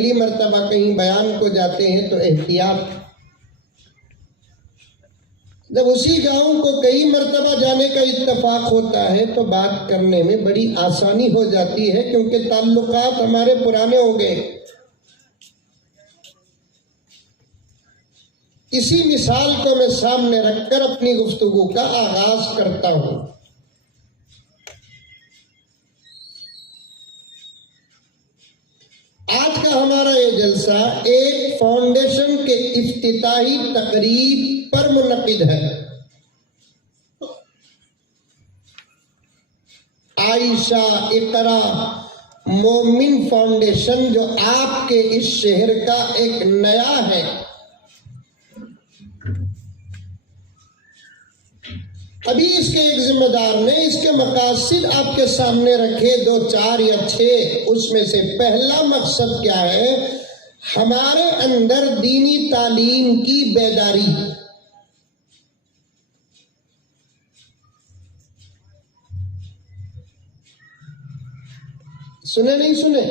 پہلی مرتبہ کہیں بیان کو جاتے ہیں تو احتیاط، جب اسی گاؤں کو کئی مرتبہ جانے کا اتفاق ہوتا ہے تو بات کرنے میں بڑی آسانی ہو جاتی ہے، کیونکہ تعلقات ہمارے پرانے ہو گئے۔ اسی مثال کو میں سامنے رکھ کر اپنی گفتگو کا آغاز کرتا ہوں۔ آج کا ہمارا یہ جلسہ ایک فاؤنڈیشن کے افتتاحی تقریب پر منعقد ہے۔ عائشہ اقرا مومن فاؤنڈیشن جو آپ کے اس شہر کا ایک نیا ہے، ابھی اس کے ایک ذمہ دار نے اس کے مقاصد آپ کے سامنے رکھے 2 4 یا 6۔ اس میں سے پہلا مقصد کیا ہے؟ ہمارے اندر دینی تعلیم کی بیداری۔ سنے نہیں سنے؟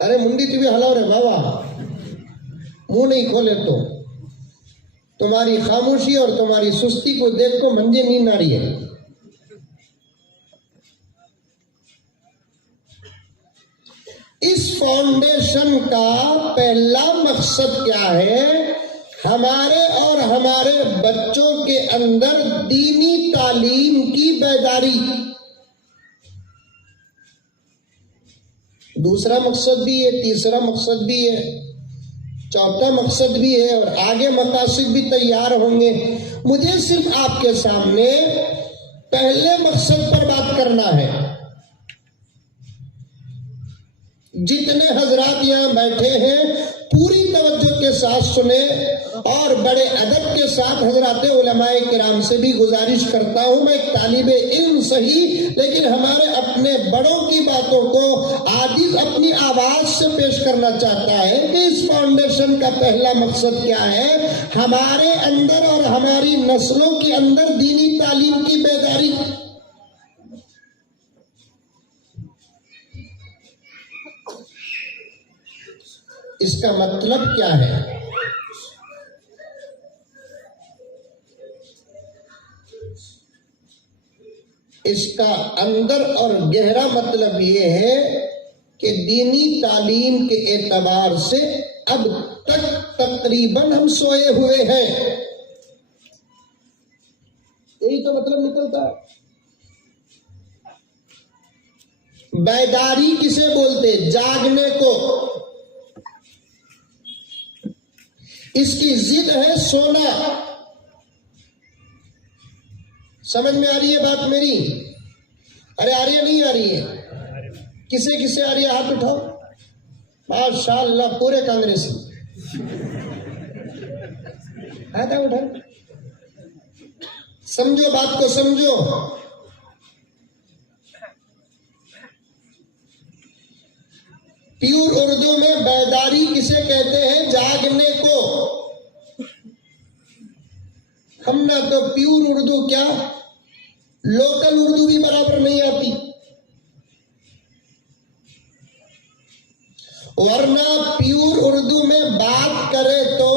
ارے منڈی تھی بھی ہلاو رے بابا، منہ نہیں کھولے تو تمہاری خاموشی اور تمہاری سستی کو دیکھ کو منجے نیند آ رہی ہے۔ اس فاؤنڈیشن کا پہلا مقصد کیا ہے؟ ہمارے اور ہمارے بچوں کے اندر دینی تعلیم کی بیداری۔ دوسرا مقصد بھی ہے، تیسرا مقصد بھی ہے، چوتھا مقصد بھی ہے، اور آگے مقاصد بھی تیار ہوں گے۔ مجھے صرف آپ کے سامنے پہلے مقصد پر بات کرنا ہے۔ جتنے حضرات یہاں بیٹھے ہیں پوری توجہ کے ساتھ سنیں، اور بڑے ادب کے ساتھ حضرات علماء کرام سے بھی گزارش کرتا ہوں، میں ایک طالب علم صحیح لیکن ہمارے اپنے بڑوں کی باتوں کو عاجز اپنی آواز سے پیش کرنا چاہتا ہے کہ اس فاؤنڈیشن کا پہلا مقصد کیا ہے؟ ہمارے اندر اور ہماری نسلوں کے اندر دینی تعلیم کی بیداری۔ اس کا مطلب کیا ہے؟ اس کا اندر اور گہرا مطلب یہ ہے کہ دینی تعلیم کے اعتبار سے اب تک تقریباً ہم سوئے ہوئے ہیں، یہی تو مطلب نکلتا ہے۔ بیداری کسے بولتے؟ جاگنے کو۔ اس کی ضد ہے سونا۔ سمجھ میں آ رہی ہے بات میری؟ ارے آ رہی ہے نہیں آ رہی ہے؟ کسے کسے آ رہی ہے ہاتھ اٹھاؤ۔ ماشاءاللہ پورے کانگریس ہاتھ اٹھاؤ۔ سمجھو بات کو، سمجھو۔ پیور اردو میں بیداری کسے کہتے ہیں؟ جاگنے کو۔ ہم نہ تو پیور اردو کیا لوکل اردو بھی برابر نہیں آتی، ورنہ پیور اردو میں بات کرے تو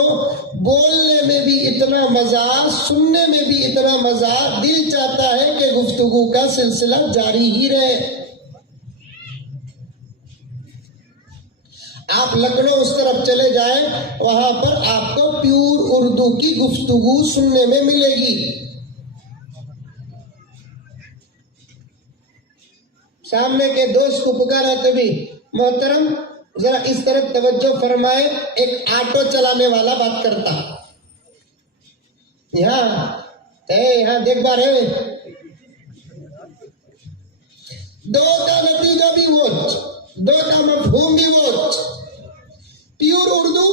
بولنے میں بھی اتنا مزہ، سننے میں بھی اتنا مزہ، دل چاہتا ہے کہ گفتگو کا سلسلہ جاری ہی رہے۔ آپ لکھنؤ اس طرف چلے جائیں، وہاں پر آپ کو پیور اردو کی گفتگو سننے میں ملے گی۔ سامنے کے دوست کو پکارا تو بھی محترم ذرا اس طرف توجہ فرمائے، ایک آٹو چلانے والا بات کرتا، یہاں دیکھ بار ہے، دو کا نتیجہ بھی ووٹ، دو کا مفہوم بھی ووٹ۔ پیور اردو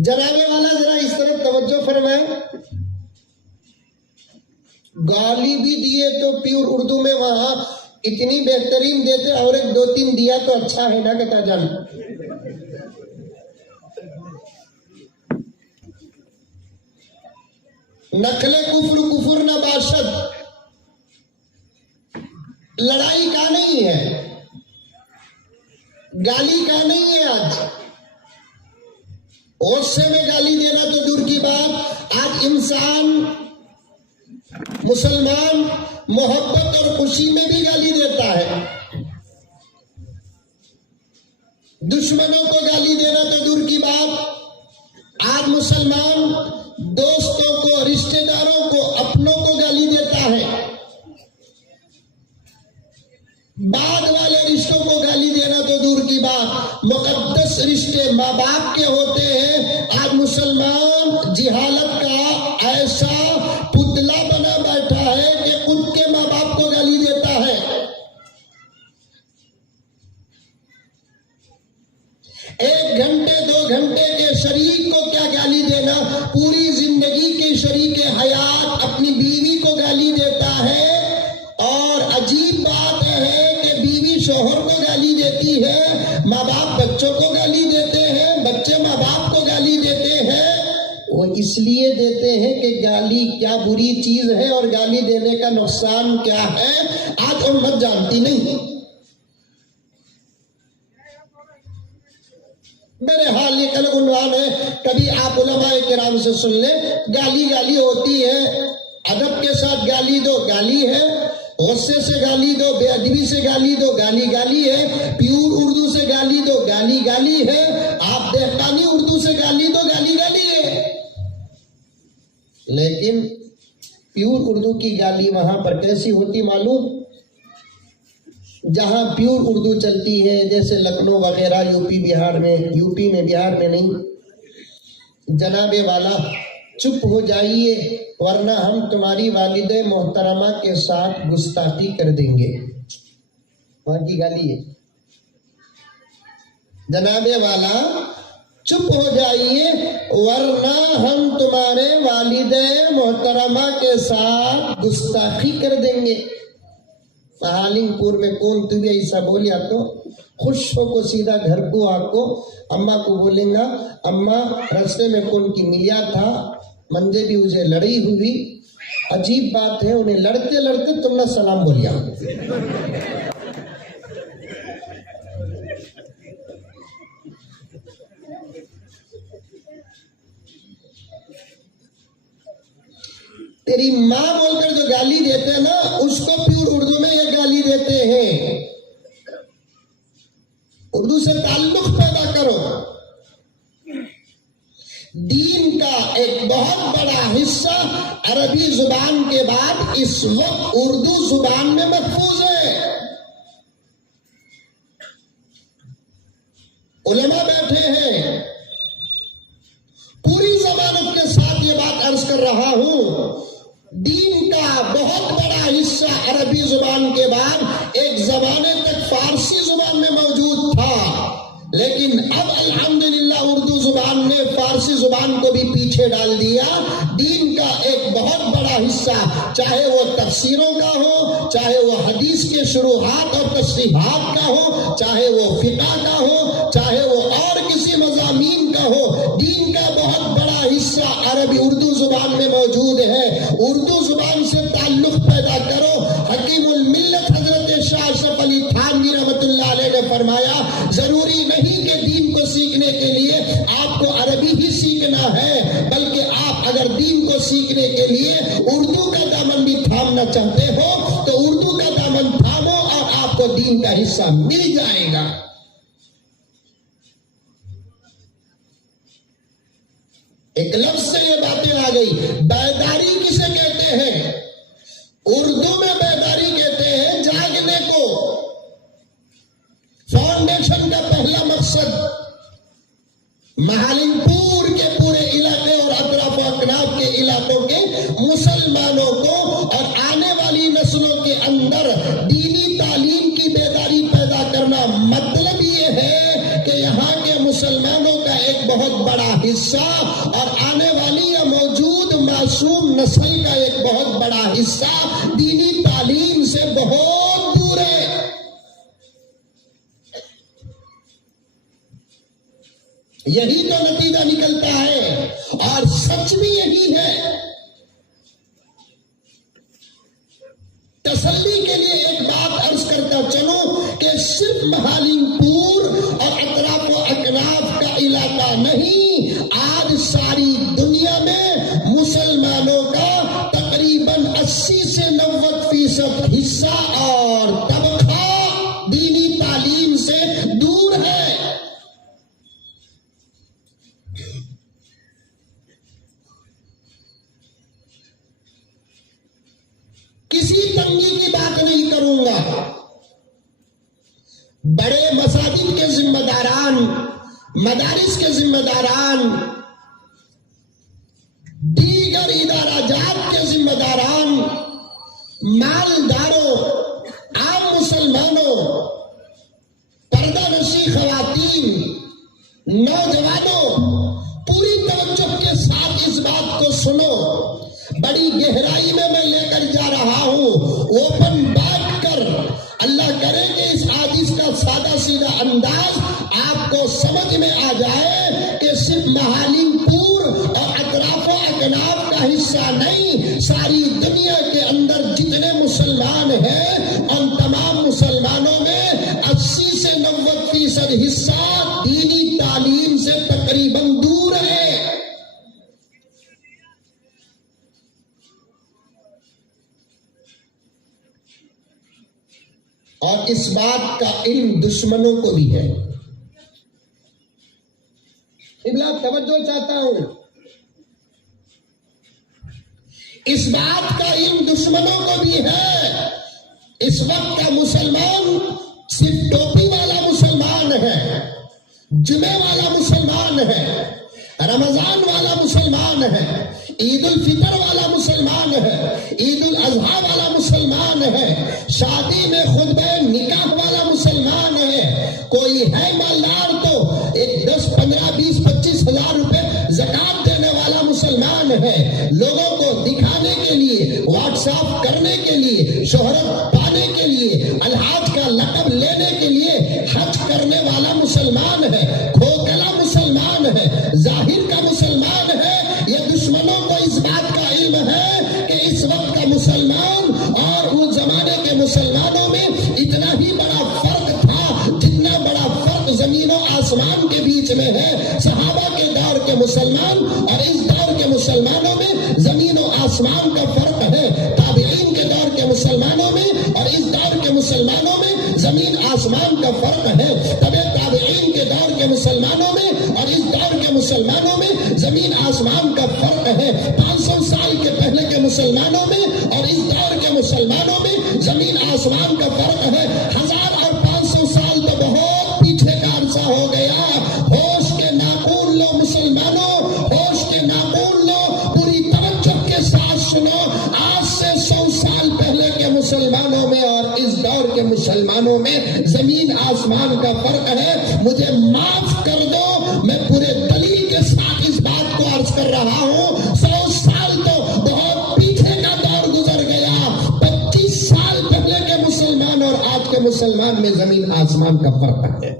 جنابے والا ذرا اس طرف توجہ فرمائے، گالی بھی دیے تو پیور اردو میں وہاں اتنی بہترین دیتے، اور ایک 2 3 دیا تو اچھا ہے نا کہتا جان۔ نقل کفر کفر نہ باشد، لڑائی کا نہیں ہے، گالی کا نہیں ہے آج. غصے میں گالی دینا تو دور کی بات، آج انسان مسلمان محبت اور خوشی میں بھی گالی دیتا ہے. دشمنوں کو گالی دینا تو دور کی بات، آج مسلمان دوستوں کو، رشتہ داروں کو، اپنوں کو گالی دیتا ہے. بعد والے رشتوں کو گالی دینا تو دور کی بات، مقدس رشتے ماں باپ کے ہوتے ہیں. آج مسلمان جہالت کا ایسا پتلا بنا بیٹھا ہے کہ خود کے ماں باپ کو گالی دیتا ہے. ایک گھنٹے 2 گھنٹے کے شریک کو کیا گالی دینا، پوری زندگی کے شریک حیات اپنی بیوی کو گالی دیتا ہے. اور عجیب بات ہے کہ بیوی شوہر کو گالی دیتی ہے، ماں باپ بچوں کو گالی دیتے ہیں، بچے ماں باپ کو گالی دیتے ہیں. وہ اس لیے دیتے ہیں کہ گالی کیا بری چیز ہے اور گالی دینے کا نقصان کیا ہے آج امت جانتی نہیں. میرے حال یہ کل عنوان ہے، کبھی آپ علماء کرام سے سن لیں. گالی ہوتی ہے، ادب کے ساتھ گالی دو گالی ہے، غصے سے گالی دو، بے ادبی سے گالی دو گالی ہے، پیور اردو سے گالی دو گالی ہے، آپ دہقانی اردو سے گالی دو گالی ہے. لیکن پیور اردو کی گالی وہاں پر کیسی ہوتی معلوم؟ جہاں پیور اردو چلتی ہے جیسے لکھنؤ وغیرہ یوپی میں بہار میں نہیں. جناب والا چپ ہو جائیے ورنہ ہم تمہاری والد محترمہ کے ساتھ گستاخی کر دیں گے، وہاں کی گالی ہے. جناب والا چپ ہو جائیے ورنہ ہم تمہارے والد محترمہ کے ساتھ گستاخی کر دیں گے. سہالنگ پور میں کون تجھے ایسا بولیا تو خوش ہو کو سیدھا گھر کو آ کو اماں کو بولیں گا، اماں رستے میں کون کی ملیا تھا، منجے بھی اسے لڑی ہوئی. عجیب بات ہے، انہیں لڑتے لڑتے تم نے سلام بولیا. تیری ماں بول کر جو گالی دیتے ہیں نا اس کو پیور اردو میں یہ گالی دیتے ہیں. اردو سے تعلق پیدا کرو. دین کا ایک بہت بڑا حصہ عربی زبان کے بعد اس وقت اردو زبان میں محفوظ ہے. علماء بیٹھے ہیں، پوری ضمانت کے ساتھ یہ بات عرض کر رہا ہوں، دین کا بہت بڑا حصہ عربی زبان کے بعد ایک زمانے تک فارسی زبان میں موجود تھا، لیکن اب الحمدللہ اردو زبان نے فارسی زبان کو بھی پیچھے ڈال دیا. دین کا ایک بہت بڑا حصہ، چاہے وہ تفسیروں کا ہو، چاہے وہ حدیث کے شروحات اور تصریحات کا ہو، چاہے وہ فقہ کا ہو، چاہے وہ اور کسی مضامین کا ہو، دین کا بہت بڑا حصہ عربی اردو زبان میں موجود ہے. اردو زبان سے تعلق پیدا کرو. حکیم الملت حضرت شاہ اشرف علی تھانوی رحمۃ اللہ علیہ نے فرمایا ضروری نہیں کہ دین کو سیکھنے کے لیے آپ کو عربی ہی سیکھنا ہے، بلکہ آپ اگر دین کو سیکھنے کے لیے اردو کا دامن بھی تھامنا چاہتے ہو تو اردو کا دامن تھامو اور آپ کو دین کا حصہ مل جائے گا. ایک لفظ سے یہ باتیں آ گئی. بیداری کسے کہتے ہیں؟ اردو میں بیداری کہتے ہیں جاگنے کو. فاؤنڈیشن کا پہلا مقصد مہالنگ پور کے پورے علاقے اور اطراف و اکناف کے علاقوں کے مسلمانوں کو اور آنے والی نسلوں کے اندر دینی تعلیم کی بیداری پیدا کرنا. مطلب یہ ہے کہ یہاں کے مسلمانوں کا ایک بہت بڑا حصہ اور آنے والی یا موجود معصوم نسل کا ایک بہت بڑا حصہ دینی تعلیم سے بہت دور ہے. یہی تو نتیجہ نکلتا ہے اور سچ بھی یہی ہے. تسلی کے لیے ایک بات عرض کرتا چلوں کہ صرف مہالنگ پور بڑے مساجد کے ذمہ داران، مدارس کے ذمہ داران، دیگر ادارہ جات کے ذمہ داران، مالداروں، عام مسلمانوں، پردہ نشی خواتین، نوجوانوں، پوری توجہ کے ساتھ اس بات کو سنو، بڑی گہرائی میں لے کر جا رہا ہوں، اوپن بات کر، اللہ کرے کہ اس حدیث کا سادہ سیدھا انداز آپ کو سمجھ میں آ جائے کہ صرف محالیم پور اور اطراف و اکناف کا حصہ نہیں، ساری دنیا کے اندر جتنے مسلمان ہیں ان تمام مسلمانوں میں 80 سے 90% حصہ دینی تعلیم سے تقریباً دور ہے۔ اور اس بات کا علم دشمنوں کو بھی ہے۔ قبلہ توجہ چاہتا ہوں، اس بات کا علم دشمنوں کو بھی ہے۔ اس وقت کا مسلمان صرف ٹوپی والا مسلمان ہے، جمعے والا مسلمان ہے، رمضان والا مسلمان ہے، عید الفطر والا مسلمان ہے، عید الاضحیٰ والا مسلمان ہے، شادی میں خطبہ نکاح والا مسلمان ہے۔ کوئی ہے مالدار تو 10 15 20 25 ہزار روپے زکات دینے والا مسلمان ہے۔ لوگوں کو دکھانے کے لیے، واٹس ایپ کرنے کے لیے، شہرت پانے کے لیے، الحاج کا لقب لینے کے لیے حج کرنے والا مسلمان ہے، کھوکھلا مسلمان ہے، ظاہر کا مسلمان ہے۔ یہ دشمنوں کو اس بات کا علم ہے کہ اس وقت کا مسلمان اور اس زمانے کے مسلمانوں میں اتنا ہی بڑا فرق تھا جتنا بڑا فرق زمین و آسمان کے بیچ میں ہے۔ صحابہ کے دور کے مسلمان اور اس دور کے مسلمانوں میں زمین و آسمان کا فرق ہے۔ تابعین کے دور کے مسلمانوں میں اور اس دور کے مسلمانوں میں زمین آسمان کا فرق ہے۔ طبع تابعین کے دور کے مسلمانوں میں اور اس دور کے مسلمانوں میں زمین آسمان کا فرق ہے۔ 500 سال کے پہلے کے مسلمانوں میں اور اس دور کے مسلمانوں میں زمین آسمان کا فرق ہے۔ 1000 اور 500 سال تو بہت پیچھے کا عرصہ ہو گیا۔ ہوش کے ناخن لو مسلمانوں، ہوش کے ناخن لو، پوری توجہ کے ساتھ سنو۔ آج سے 100 سال پہلے کے مسلمانوں میں اور اس دور کے مسلمانوں میں زمین آسمان کا فرق ہے۔ مجھے معاف کر دو، میں پورے دلیل کے ساتھ اس بات کو عرض کر رہا ہوں۔ 100 سال تو بہت پیچھے کا دور گزر گیا۔ 25 سال پہلے کے مسلمان اور آج کے مسلمان میں زمین آسمان کا فرق ہے۔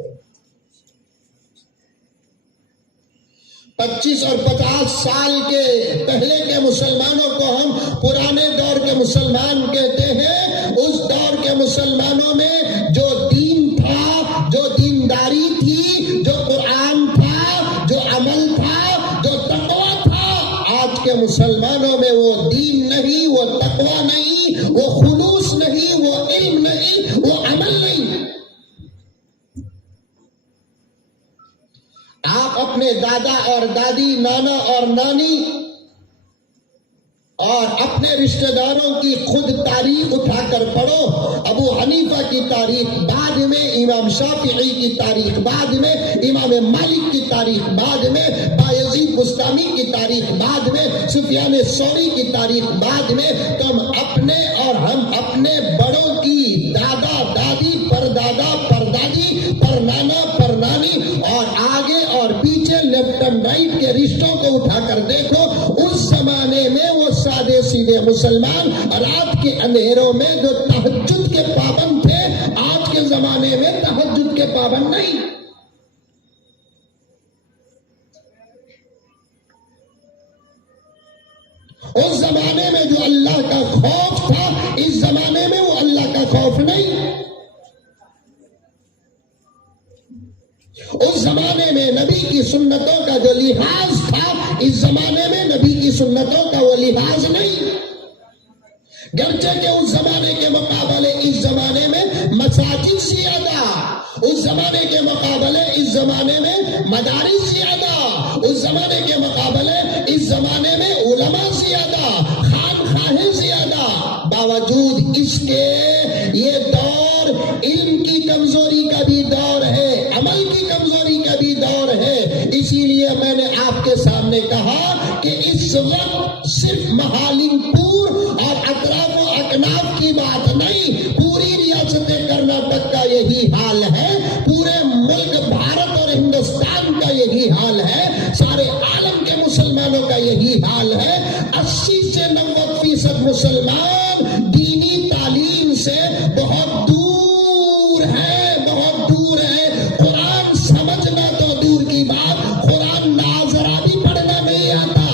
25 اور 50 سال کے پہلے کے مسلمانوں کو ہم پرانے دور کے مسلمان کہتے ہیں۔ اس دور کے مسلمانوں میں جو دین تھا، جو دینداری تھی، جو قرآن تھا، جو عمل تھا، جو تقویٰ تھا، آج کے مسلمانوں میں وہ دین نہیں، وہ تقویٰ نہیں، وہ خلوص نہیں، وہ علم نہیں، وہ عمل نہیں۔ آپ اپنے دادا اور دادی، نانا اور نانی اور اپنے رشتہ داروں کی خود تاریخ اٹھا کر پڑھو۔ ابو حنیفہ کی تاریخ، بعد میں امام شافعی کی تاریخ، بعد میں امام مالک کی تاریخ، بعد میں بایزید بستامی کی تاریخ، بعد میں سفیان ثوری کی تاریخ، بعد میں تم اپنے اور ہم اپنے بڑوں کی دادا دادی، پردادا پردادی، پرنانا پرنانی اور آگے اور پیچھے لیفٹ اینڈ رائٹ کے رشتوں کو اٹھا کر دیکھو۔ اس زمانے میں وہ سادے سیدھے مسلمان رات کے اندھیروں میں جو تہجد کے پابند تھے، آج کے زمانے میں تہجد کے پابند نہیں۔ اس زمانے میں جو اللہ کا خوف تھا، اس زمانے میں وہ اللہ کا خوف نہیں۔ اس زمانے میں نبی کی سنتوں کا جو لحاظ تھا، اس زمانے میں نبی کی سنتوں کا وہ لحاظ نہیں۔ گرچہ کہ اس زمانے کے مقابلے اس زمانے میں مساجد زیادہ، اس زمانے کے مقابلے اس زمانے میں مدارس زیادہ، اس زمانے کے مقابلے اس زمانے میں علماء زیادہ، خانقاہیں زیادہ، باوجود اس کے یہ دور علم کی کمزوری کا بھی دور نے کہا کہ اس وقت صرف مہالنگ پور اور اطراف و اکناف کی بات نہیں، پوری ریاست کرناٹک کا یہی حال ہے، پورے ملک بھارت اور ہندوستان کا یہی حال ہے، سارے عالم کے مسلمانوں کا یہی حال ہے۔ 80 سے 90% مسلمان دینی تعلیم سے بہت دور ہے، بہت دور ہے۔ قرآن سمجھنا تو دور کی بات، قرآن ناظرہ بھی پڑھنا نہیں آتا۔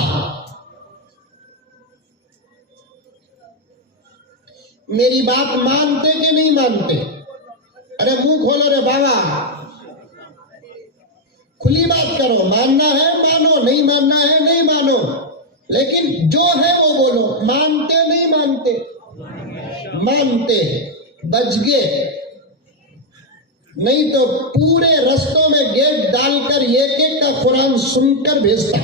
میری بات مانتے کہ نہیں مانتے؟ ارے منہ کھولو رے بابا، کھلی بات کرو، ماننا ہے مانو، نہیں ماننا ہے نہیں مانو، لیکن جو ہے وہ بولو۔ مانتے نہیں مانتے؟ مانتے، بچ گئے، نہیں تو پورے رستوں میں گیٹ ڈال کر ایک ایک کا قرآن سن کر بھیجتا۔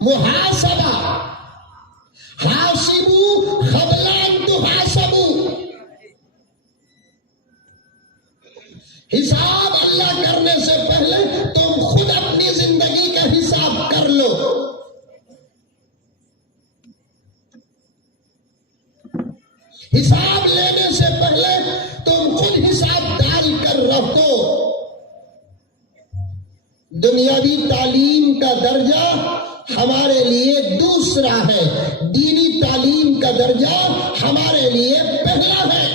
محاسبہ، حاسبو قبل ان تحاسبو، حساب اللہ کرنے سے پہلے تم خود اپنی زندگی کا حساب کر لو۔ حساب لینے سے پہلے تم خود حساب ڈال کر رکھو۔ دنیاوی تعلیم کا درجہ ہمارے لیے دوسرا ہے، دینی تعلیم کا درجہ ہمارے لیے پہلا ہے۔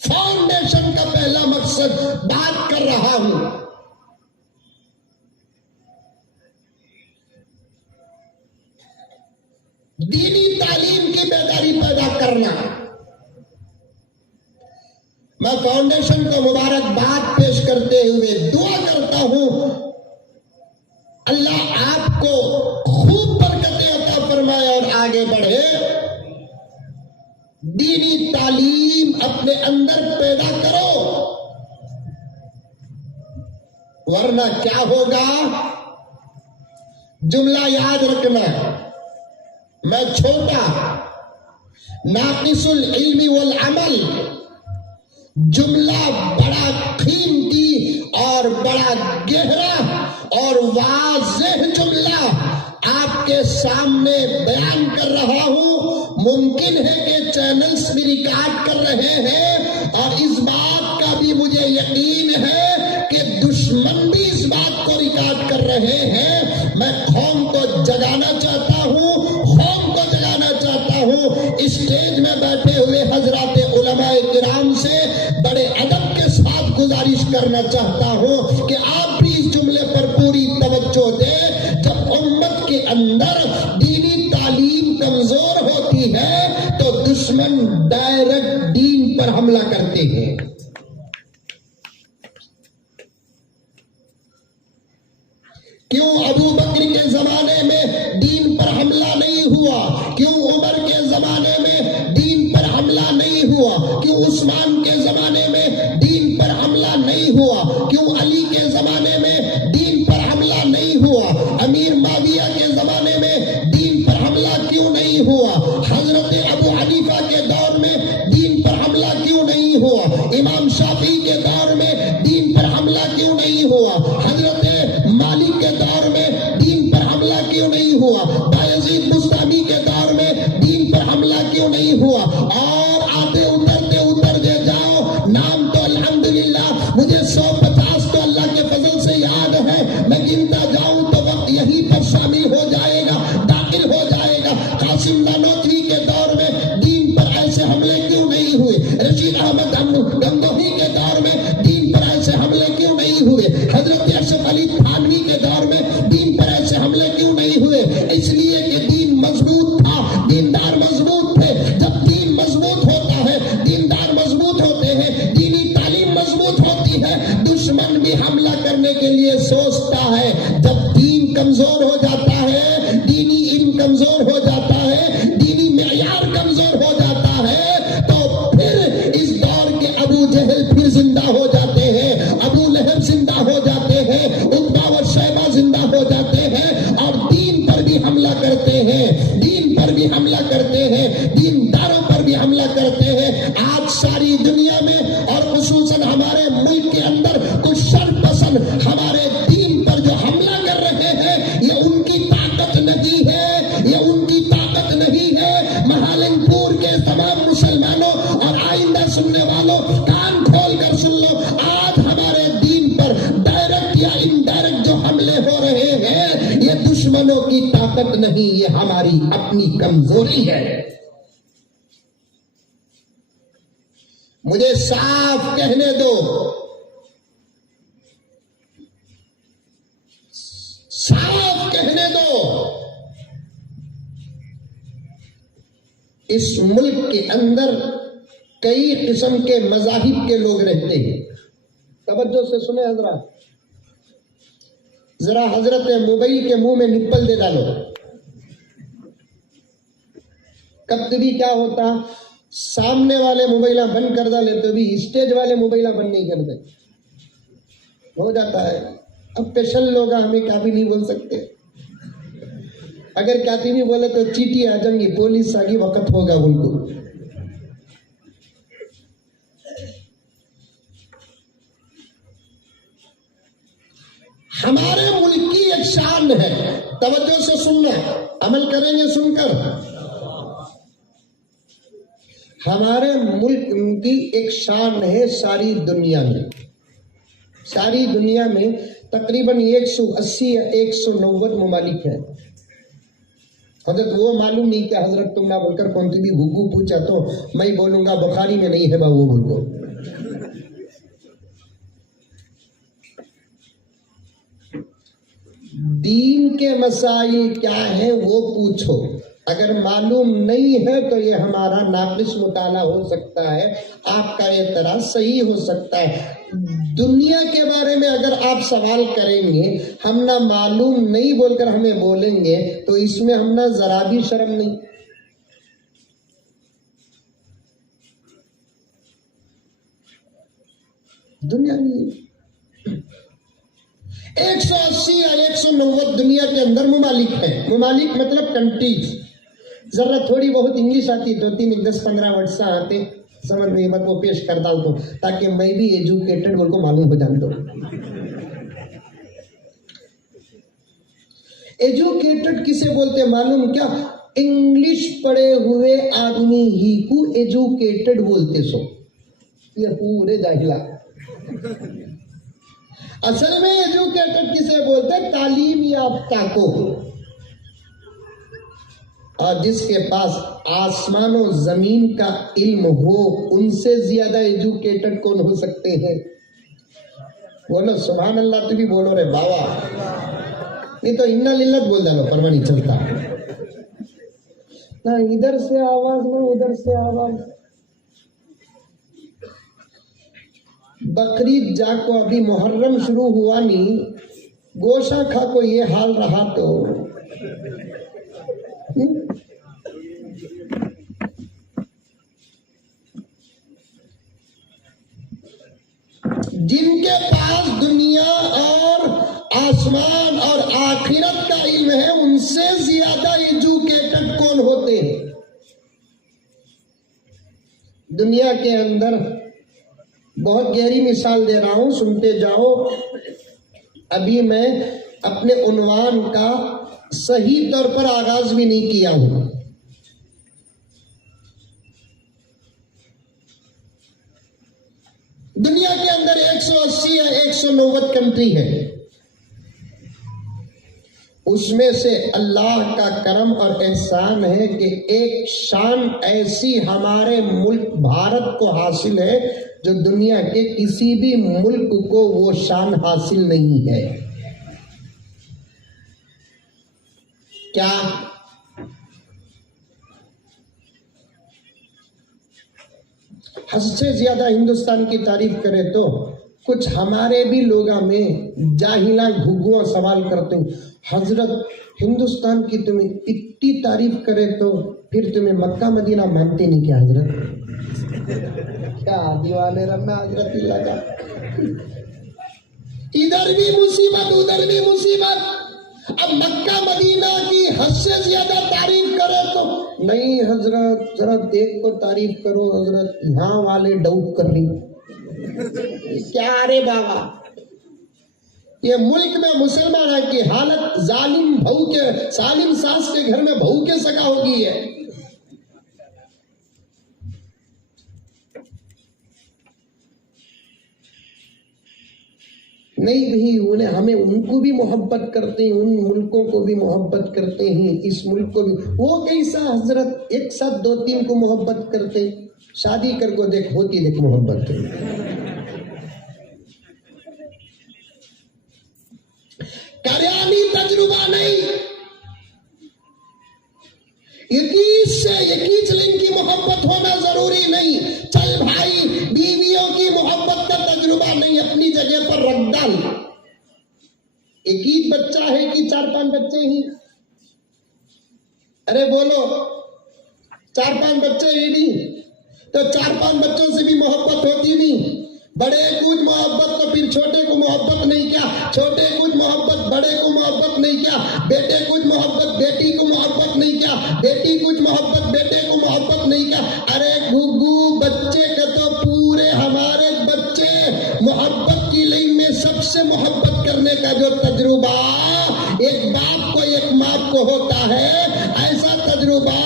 فاؤنڈیشن کا پہلا مقصد بات کر رہا ہوں۔ دینی تعلیم کی بیداری پیدا کرنا۔ میں فاؤنڈیشن کو مبارکباد پیش کرتے ہوئے دعا کرتا ہوں اللہ آپ کو خوب برکتیں عطا فرمائے اور آگے بڑھے۔ دینی تعلیم اپنے اندر پیدا کرو، ورنہ کیا ہوگا؟ جملہ یاد رکھنا، میں چھوٹا، ناقص العلم والعمل، جملہ بڑا قیمتی اور بڑا گہرا اور واضح جملہ آپ کے سامنے بیان کر رہا ہوں۔ ممکن ہے کہ چینلز بھی ریکارڈ کر رہے ہیں اور اس بات کا بھی مجھے یقین ہے کہ دشمن بھی اس بات کو ریکارڈ کر رہے ہیں۔ میں قوم کو جگانا چاہتا ہوں، قوم کو جگانا چاہتا ہوں۔ اسٹیج میں بیٹھے ہوئے حضرات علماء کرام سے بڑے ادب کے ساتھ گزارش کرنا چاہتا ہوں کہ آپ بھی اس جملے پر پوری توجہ دیں۔ جب امت کے اندر دینی تعلیم کمزور ہوتی ہے تو دشمن ڈائریکٹ دین پر حملہ کرتے ہیں۔ کیوں ابو بکر کے زمانے میں دین پر حملہ نہیں ہوا؟ کیوں عمر کے زمانے میں دین پر حملہ نہیں ہوا؟ کیوں عثمان کے زمانے میں دین پر حملہ نہیں ہوا؟ کیوں علی کے زمانے میں دین پر حملہ نہیں ہوا؟ امیر معاویہ کے زمانے میں دین پر حملہ کیوں نہیں ہوا؟ حضرت ابو حنیفہ کے دور میں دین پر حملہ کیوں نہیں ہوا؟ امام شافعی کے دور میں دین پر حملہ کیوں نہیں ہوا؟ حضرت مالک کے دور میں دین پر حملہ کیوں نہیں ہوا؟ بایزید بستامی کے دور میں دین پر حملہ کیوں نہیں ہوا؟ اور آتے اترتے جاؤ، نام تو الحمدللہ مجھے 150 تو اللہ کے فضل سے یاد ہے، میں گنتا جاؤں تو وقت یہیں پر شامل ہو جائے گا، داخل ہو جائے گا۔ قاسم نانوتوی کے دور میں دین پر ایسے حملے کیوں نہیں ہوئے؟ رشید احمد گنگوہی کے دور میں دین پر ایسے حملے کیوں نہیں ہوئے؟ حضرت اشرف علی تھانوی کے دور میں دین پر ایسے حملے کیوں نہیں ہوئے؟ اس لیے کہ دین مضبوط تھا، دیندار مضبوط تھے۔ جب دین مضبوط ہوتا ہے، دیندار مضبوط ہوتے ہیں، دینی تعلیم مضبوط ہوتی ہے، دشمن بھی حملہ کرنے کے لیے سوچتا ہے۔ جب دین کمزور ہو جاتا ہے، دینی علم کمزور ہو جاتا ہے، دینی معیار کمزور ہو جاتا ہے، تو پھر اس دور کے ابو جہل پھر زندہ ہو جاتے ہیں، ابو لہب زندہ ہو جاتے ہیں، عتبہ و شیبہ زندہ ہو جاتے ہیں اور دین پر بھی حملہ کرتے ہیں، دین پر بھی حملہ کرتے ہیں، دینداروں پر بھی حملہ کرتے ہیں۔ آج ساری دنیا میں اور سہارنپور کے تمام مسلمانوں اور آئندہ سننے والوں کان کھول کر سن لو، آج ہمارے دین پر ڈائریکٹ یا انڈائریکٹ جو حملے ہو رہے ہیں یہ دشمنوں کی طاقت نہیں، یہ ہماری اپنی کمزوری ہے۔ مجھے صاف کہنے دو، صاف کہنے دو، اس ملک کے اندر کئی قسم کے مذاہب کے لوگ رہتے ہیں۔ توجہ سے سنیں حضرات، ذرا حضرت موبائل کے منہ میں نپل دے ڈالو۔ کبھی کیا ہوتا، سامنے والے موبائلہ بند کر ڈالے تو بھی اسٹیج والے موبائلہ بند نہیں کر دے، ہو جاتا ہے۔ اب پیشن لوگ ہمیں کیا بھی نہیں بول سکتے، اگر کہتی بھی بولے تو چیٹی آ جائیں گی، پولیس آگی، وقت ہوگا ان کو۔ ہمارے ملک کی ایک شان ہے، توجہ سے سننا، عمل کریں گے سن کر۔ ہمارے ملک کی ایک شان ہے ساری دنیا میں، ساری دنیا میں تقریباً 180 یا 190 ممالک ہیں۔ حضرت وہ معلوم نہیں کہ حضرت تم نہ بول کر کون سی بھی گھگو پوچھا تو میں بولوں گا بخاری میں نہیں ہے با وہ گھگو۔ دین کے مسائل کیا ہیں وہ پوچھو، اگر معلوم نہیں ہے تو یہ ہمارا ناقص مطالعہ ہو سکتا ہے، آپ کا اعتراض صحیح ہو سکتا ہے۔ دنیا کے بارے میں اگر آپ سوال کریں گے، ہم نہ معلوم نہیں بول کر ہمیں بولیں گے تو اس میں ہم نہ ذرا بھی شرم نہیں۔ دنیا میں 180 یا 190 دنیا کے اندر ممالک ہیں، ممالک مطلب کنٹریز۔ ذرا تھوڑی بہت انگلش آتی تو 10-15 ورڈ آتے سمجھ میں مت وہ پیش کرتا ہوں تو تاکہ میں بھی ایجوکیٹڈ بول کو معلوم ہو جانتا ہوں۔ ایجوکیٹڈ کسے بولتے معلوم کیا؟ انگلش پڑھے ہوئے آدمی ہی کو ایجوکیٹڈ بولتے سو، یہ پورے جاہلا۔ اصل میں ایجوکیٹڈ کسے بولتے؟ تعلیم یافتہ کو، اور جس کے پاس آسمان و زمین کا علم ہو ان سے زیادہ ایجوکیٹڈ کون ہو سکتے ہیں؟ بولو سبحان اللہ، تو بھی بولو رے بابا، نہیں تو انا للت بول ڈالو، پرواہ نہیں چلتا نہ ادھر سے آواز نہ ادھر سے آواز۔ بقرعید جا کو ابھی محرم شروع ہوا نہیں، گوشہ کھا کو یہ حال رہا تو جن کے پاس دنیا اور آسمان اور آخرت کا علم ہے ان سے زیادہ ایجوکیٹڈ کون ہوتے ہیں؟ دنیا کے اندر بہت گہری مثال دے رہا ہوں، سنتے جاؤ۔ ابھی میں اپنے عنوان کا صحیح طور پر آغاز بھی نہیں کیا ہوں۔ دنیا کے اندر 180 یا 190 کنٹری ہے، اس میں سے اللہ کا کرم اور احسان ہے کہ ایک شان ایسی ہمارے ملک بھارت کو حاصل ہے جو دنیا کے کسی بھی ملک کو وہ شان حاصل نہیں ہے۔ کیا؟ حد سے زیادہ ہندوستان کی تعریف کرے تو کچھ ہمارے بھی لوگوں میں جاہلاں گھگواں سوال کرتے ہیں، حضرت ہندوستان کی تمہیں اتنی تعریف کرے تو پھر تمہیں مکہ مدینہ مانتے نہیں کیا حضرت؟ کیا دیوانے رمنا حضرت اللہ کا، ادھر بھی مصیبت ادھر بھی مصیبت۔ اب مکہ مدینہ کی حد سے زیادہ تعریف کرے تو نہیں حضرت ذرا دیکھ کو تعریف کرو حضرت، یہاں والے ڈاؤٹ کر رہی کیا رے بابا؟ یہ ملک میں مسلمان کی حالت ظالم بہو کے سالم ساس کے گھر میں بہو کے سگا ہوگی ہے۔ نہیں بھی انہیں ہمیں ان کو بھی محبت کرتے ہیں, ان ملکوں کو بھی محبت کرتے ہیں, اس ملک کو بھی. وہ کیسا حضرت ایک ساتھ 2-3 کو محبت کرتے, شادی کر کو دیکھ ہوتی دیکھ محبت. کریانی تجربہ نہیں, یقین سے ان کی محبت ہونا ضروری نہیں. چل بھائی بیویوں کی محبت کا تجربہ نہیں, اپنی جگہ پر رکھ ڈال. ایک ہی بچہ ہے کہ 4-5 بچے ہی؟ ارے بولو, 4-5 بچے ہی نہیں تو 4-5 بچوں سے بھی محبت ہوتی نہیں. بڑے کچھ محبت تو پھر چھوٹے کو محبت نہیں کیا, چھوٹے کچھ محبت بڑے کو محبت نہیں کیا, بیٹے کچھ محبت بیٹی کو محبت نہیں کیا, بیٹی کچھ محبت بیٹے کو محبت نہیں کیا. ارے گگو بچے کے تو پورے ہمارے بچے محبت کی لائن میں سب سے محبت کرنے کا جو تجربہ ایک باپ کو ایک ماں کو ہوتا ہے, ایسا تجربہ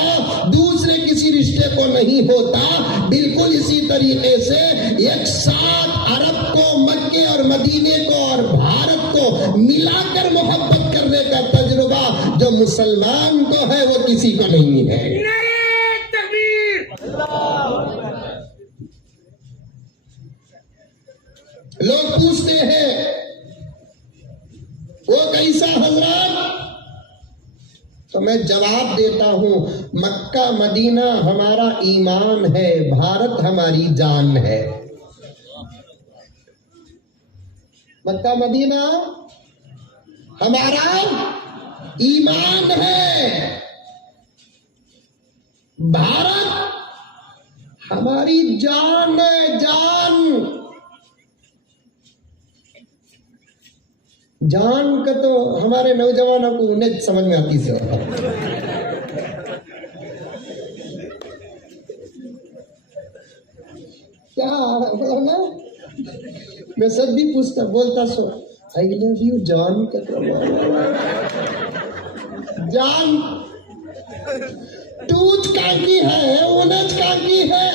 دوسرے کسی رشتے کو نہیں ہوتا. بالکل اسی طریقے سے 107 عرب کو, مکے اور مدینے کو اور بھارت کو ملا کر محبت کرنے کا تجربہ جو مسلمان کو ہے وہ کسی کو نہیں ہے. لوگ پوچھتے ہیں وہ کیسا حضرات, تو میں جواب دیتا ہوں, مکہ مدینہ ہمارا ایمان ہے, بھارت ہماری جان ہے. مکہ مدینہ ہمارا ایمان ہے, بھارت ہماری جان ہے. جان کا تو ہمارے نوجوانوں کو انہیں سمجھ میں آتی سے ہوتا. کیا میں سب بھی پوچھتا بولتا سو آئی لو یو جان کا جان ٹوچ کہاں کی ہے, اونچ کہاں کی ہے,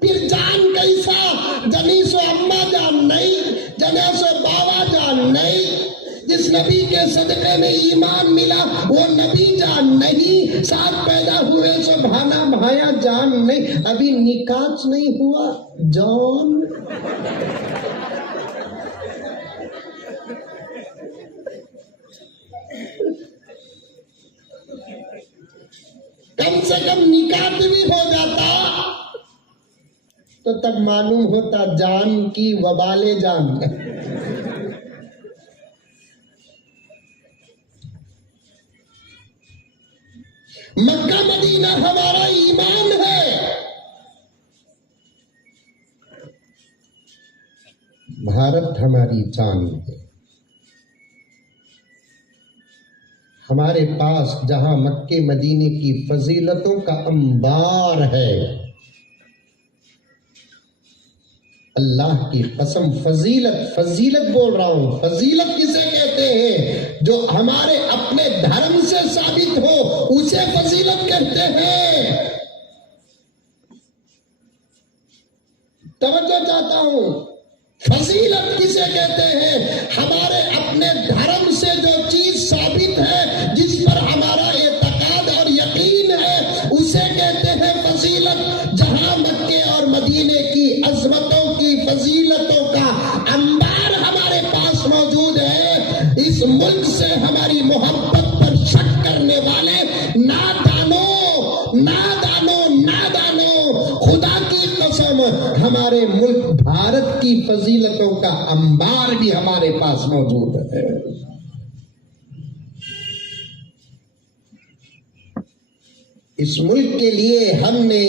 پھر جان کیسا؟ جنیسو اما جان نہیں, جنیسو بابا جان نہیں. جس نبی کے صدقے میں ایمان ملا وہ نبی جان نہیں, ساتھ پیدا ہوئے سو بھانا بھایا جان نہیں, ابھی نکاح نہیں ہوا جان. کم سے کم نکاح بھی ہو جاتا تو تب معلوم ہوتا جان کی وبال جان. مکہ مدینہ ہمارا ایمان ہے, بھارت ہماری جان ہے. ہمارے پاس جہاں مکے مدینے کی فضیلتوں کا انبار ہے, اللہ کی قسم فضیلت بول رہا ہوں. فضیلت کسے کہتے ہیں؟ جو ہمارے اپنے دھرم سے ثابت ہو اسے فضیلت کہتے ہیں. توجہ چاہتا ہوں, فضیلت کسے کہتے ہیں؟ ہمارے اپنے دھرم سے جو چیز ثابت ہے, جس پر ہمارا اعتقاد اور یقین ہے, اسے کہتے ہیں فضیلت. جہاں مکے اور مدینے کی عظمتوں کی فضیلتوں کا انبار ہمارے پاس موجود ہے, اس ملک سے ہماری محبت پر شک کرنے والے نادانوں, خدا کی قسم ہمارے ملک بھارت کی فضیلتوں کا انبار بھی ہمارے پاس موجود ہے. اس ملک کے لیے ہم نے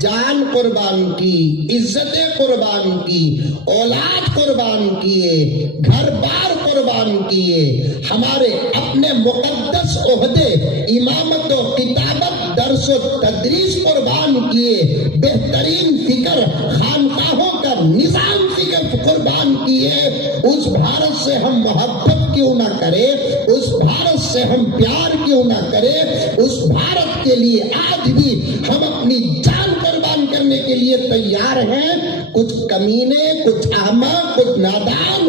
جان قربان کی, عزتیں قربان کی, اولاد قربان کیے, گھر بار قربان کیے, ہمارے اپنے مقدس عہدے امامت و کتابت درس و تدریس قربان کیے, بہترین فکر خانقاہوں کا نظام فکر قربان کیے. اس بھارت سے ہم محبت کیوں نہ کرے, اس بھارت سے ہم پیار کیوں نہ کرے, اس بھارت کے لیے آج بھی ہم اپنی جان قربان کرنے کے لیے تیار ہیں. کچھ کمینے, کچھ احمق, کچھ نادان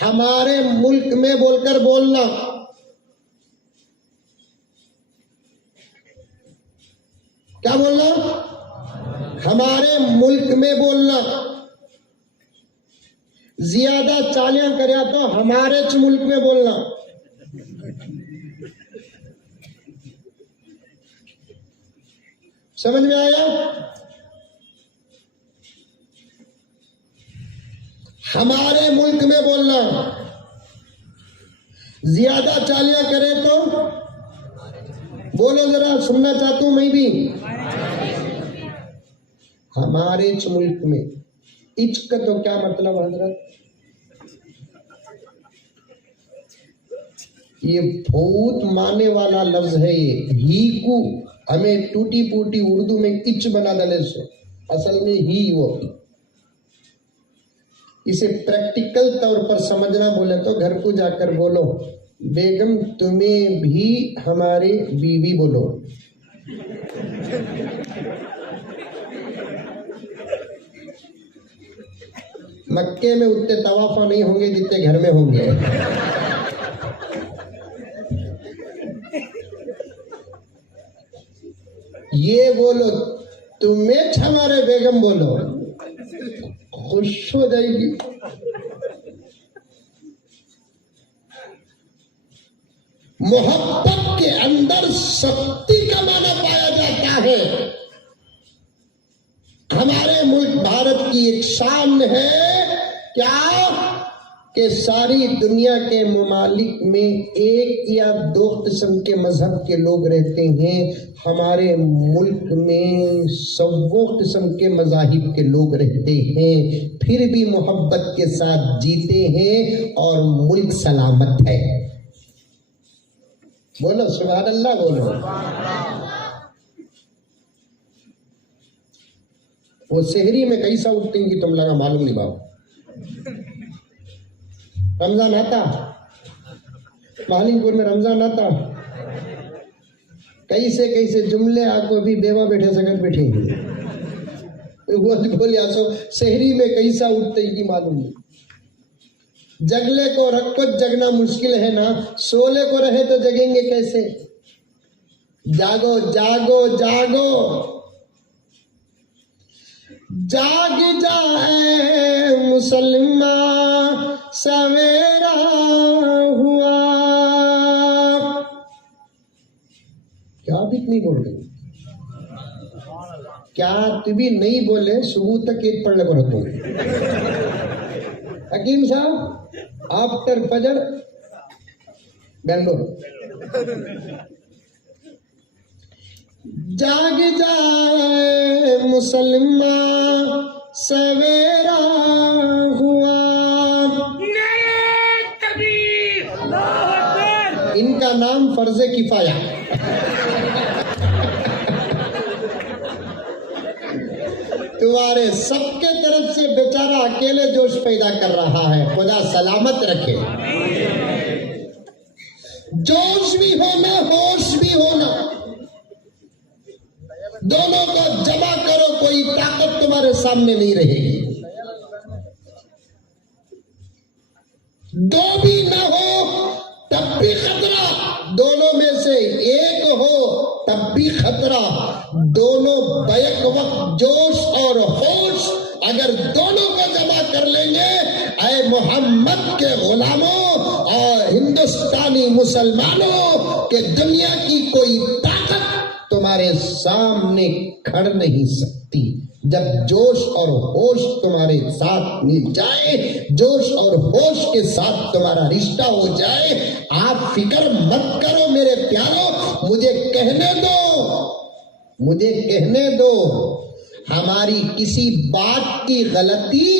ہمارے ملک میں بول کر بولنا. کیا بولنا؟ ہمارے ملک میں بولنا. زیادہ چالیاں کریا تو ہمارے ملک میں بولنا. سمجھ میں آیا؟ ہمارے ملک میں بولنا. زیادہ چالیاں کریں تو بولو، ذرا سننا چاہتا ہوں میں بھی. ہمارے ملک میں. اچ کا تو کیا مطلب حضرت؟ یہ بہت مانے والا لفظ ہے. یہ ہی کو ہمیں ٹوٹی پوٹی اردو میں اچ بنا ڈالے سو، اصل میں ہی وہ. اسے پریکٹیکل طور پر سمجھنا بولے تو گھر کو جا کر بولو، بیگم تمہیں بھی ہمارے بیوی بولو. مکے میں اتنے طوافہ نہیں ہوں گے جتنے گھر میں ہوں گے. یہ بولو تمہیں ہمارے بیگم بولو، خوش ہو جائے گی. محبت کے اندر سختی کا معنی پایا جاتا ہے. ہمارے ملک بھارت کی ایک شان ہے کیا کہ ساری دنیا کے ممالک میں ایک یا دو قسم کے مذہب کے لوگ رہتے ہیں. ہمارے ملک میں سو قسم کے مذاہب کے لوگ رہتے ہیں، پھر بھی محبت کے ساتھ جیتے ہیں اور ملک سلامت ہے. بولو سبحان اللہ. بولو. وہ شہری میں کیسا اٹھتے ہیں کہ تم لگا معلوم نہیں باؤ. رمضان آتا مالنگ پور میں، رمضان آتا کیسے جملے آپ کو بھی بیوہ بیٹھے سکت بیٹھے وہ بولے آسو شہری میں کیسا اٹھتے ہیں کہ معلوم نہیں. جگلے کو رکھو جگنا مشکل ہے نا، سولے کو رہے تو جگیں گے کیسے؟ جاگو جاگو جاگو، جاگ جائے مسلمان سویرا ہوا. کیا بھی نہیں بول رہے؟ کیا تبھی نہیں بولے؟ صبح تک ایک پڑھنے کو رکھو. حکیم صاحب آفٹر فجر بنگلور. جاگ جائے مسلمان سویرا ہوا. ان کا نام فرض کفایہ. تمہارے سب کے طرف سے بیچارہ اکیلے جوش پیدا کر رہا ہے. خدا سلامت رکھے. جوش بھی ہونا، ہوش بھی ہونا، دونوں کو جمع کرو. کوئی طاقت تمہارے سامنے نہیں رہے گی. دو بھی نہ ہو تب بھی خطرہ، دونوں میں سے ایک ہو تب بھی خطرہ. دونوں بیک وقت جوش اور ہوش اگر دونوں کو جمع کر لیں گے، اے محمد کے غلاموں اور ہندوستانی مسلمانوں، کہ دنیا کی کوئی طاقت تمہارے سامنے کھڑ نہیں سکتی. جب جوش اور ہوش تمہارے ساتھ مل جائے، جوش اور ہوش کے ساتھ تمہارا رشتہ ہو جائے، آپ فکر مت کرو میرے پیارو. مجھے کہنے دو ہماری کسی بات کی غلطی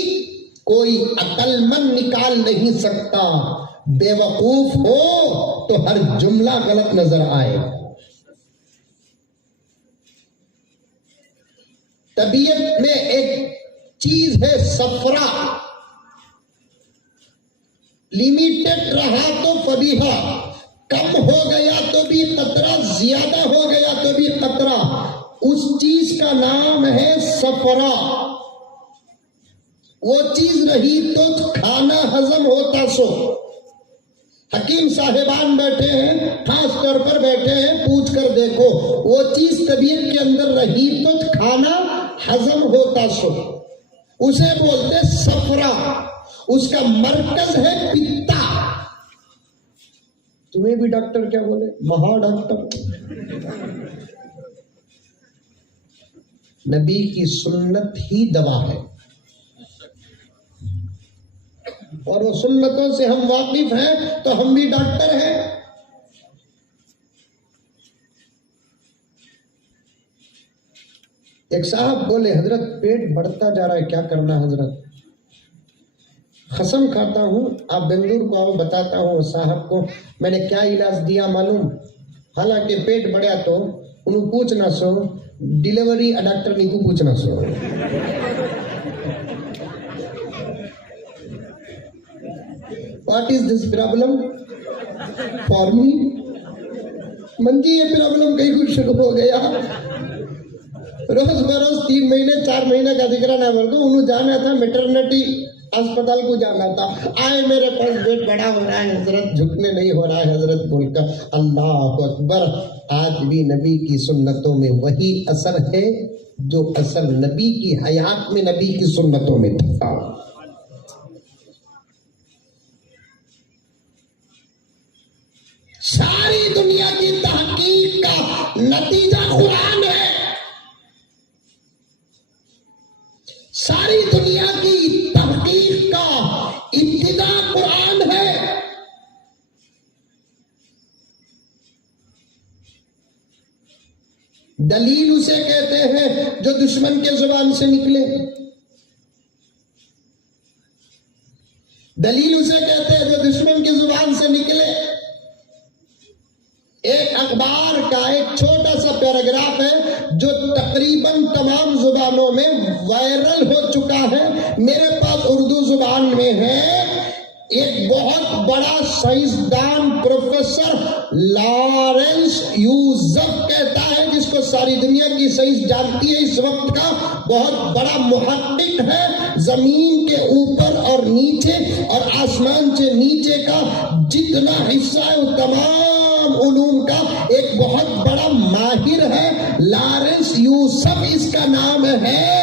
کوئی عقل مند نکال نہیں سکتا. بے وقوف ہو تو ہر جملہ غلط نظر آئے. طبیعت میں ایک چیز ہے صفرا، لمیٹڈ رہا تو فبیہا، کم ہو گیا تو بھی قطرہ، زیادہ ہو گیا تو بھی قطرہ. اس چیز کا نام ہے صفرا. وہ چیز رہی تو کھانا ہضم ہوتا سو. حکیم صاحبان بیٹھے ہیں، خاص طور پر بیٹھے ہیں، پوچھ کر دیکھو وہ چیز طبیعت کے اندر رہی تو کھانا ہضم ہوتا سو. اسے بولتے صفرا، اس کا مرکز ہے پتا. تمہیں بھی ڈاکٹر کیا بولے؟ مہا ڈاکٹر. نبی کی سنت ہی دوا ہے، اور وہ سنتوں سے ہم واقف ہیں تو ہم بھی ڈاکٹر ہیں. ایک صاحب بولے حضرت پیٹ بڑھتا جا رہا ہے، کیا کرنا حضرت؟ قسم کھاتا ہوں، آپ بنگلور کو آؤ بتاتا ہوں صاحب کو میں نے کیا علاج دیا معلوم. حالانکہ پیٹ بڑھیا تو انہوں پوچھنا سو ڈیلیوری ڈاکٹر نہیں کو پوچھنا سو. What is this problem for me? منجی یہ پرابلم کہیں کچھ شروع ہو گیا. روز بروز 3 مہینے 4 مہینے کا ذکر نہ بول دو. انہوں جانا تھا میٹرنٹی اسپتال کو جانا تھا. آئے میرے پاس پیٹ بڑا ہو رہا ہے حضرت، جھکنے نہیں ہو رہا ہے حضرت بول کر. اللہ اکبر. آج بھی نبی کی سنتوں میں وہی اثر ہے جو اثر نبی کی حیات میں نبی کی سنتوں میں تھا. ساری دنیا کی تحقیق کا نتیجہ قرآن ہے. ساری دنیا کی تحقیق کا ابتدا قرآن ہے. دلیل اسے کہتے ہیں جو دشمن کے زبان سے نکلے. دلیل اسے کہتے ہیں جو دشمن کی زبان سے نکلے. ایک اخبار کا ایک چھوٹا سا پیراگراف ہے جو تقریباً تمام زبانوں میں وائرل ہو چکا ہے. میرے پاس اردو زبان میں ہے. ایک بہت بڑا سائنسدان پروفیسر لارنس یوزف کہتا ہے، جس کو ساری دنیا کی سائنس جانتی ہے اس وقت کا، بہت بڑا محقق ہے. زمین کے اوپر اور نیچے اور آسمان سے نیچے کا جتنا حصہ ہے وہ تمام علوم کا ایک بہت بڑا ماہر ہے. لارنس یوسف اس کا نام ہے.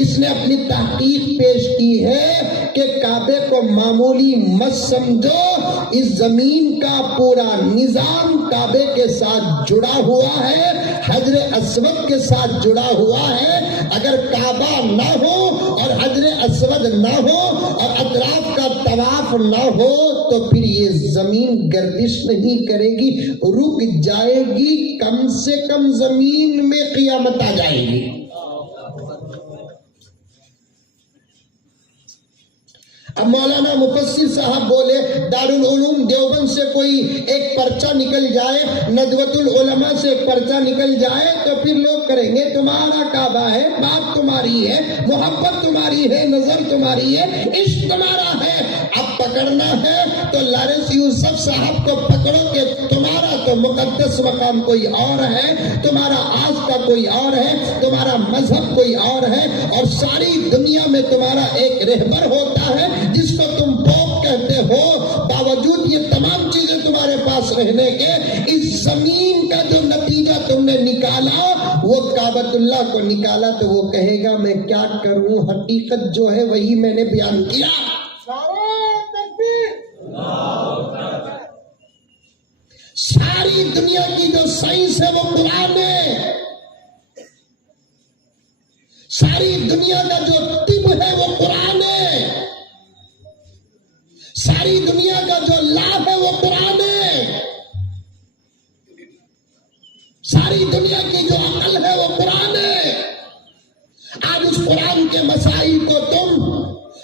اس نے اپنی تحقیق پیش کی ہے کہ کعبے کو معمولی مت سمجھو. اس زمین کا پورا نظام کعبے کے ساتھ جڑا ہوا ہے، حجر اسود کے ساتھ جڑا ہوا ہے. اگر کعبہ نہ ہو اور حجر اسود نہ ہو اور اطراف کا طواف نہ ہو تو پھر یہ زمین گردش نہیں کرے گی، رک جائے گی. کم سے کم زمین میں قیامت آ جائے گی. اب مولانا مفسر صاحب بولے دارالعلوم دیوبند سے کوئی ایک پرچہ نکل جائے، ندوۃ العلماء سے ایک پرچہ نکل جائے تو پھر لوگ کریں گے تمہارا کعبہ ہے، بات تمہاری ہے، محبت تمہاری ہے، نظر تمہاری ہے، عشق تمہارا ہے. اب پکڑنا ہے تو لارنس یوسف صاحب کو پکڑو کہ تمہارا تو مقدس مقام کوئی اور ہے، تمہارا آستھا کوئی اور ہے، تمہارا مذہب کوئی اور ہے، اور ساری دنیا میں تمہارا ایک رہبر ہوتا ہے جس کو تم پوپ کہتے ہو. باوجود یہ تمام چیزیں تمہارے پاس رہنے کے اس زمین کا جو نتیجہ تم نے نکالا وہ کعبۃ اللہ کو نکالا تو وہ کہے گا میں کیا کروں، حقیقت جو ہے وہی میں نے بیان کیا. ساری دنیا کی جو سائنس ہے وہ قرآن ہے. ساری دنیا کا جو طب ہے وہ قرآن ہے. ساری دنیا کا جو لابھ ہے وہ قرآن ہے. ساری دنیا کی جو عقل ہے وہ قرآن ہے. آج اس قرآن کے مسائل کو تم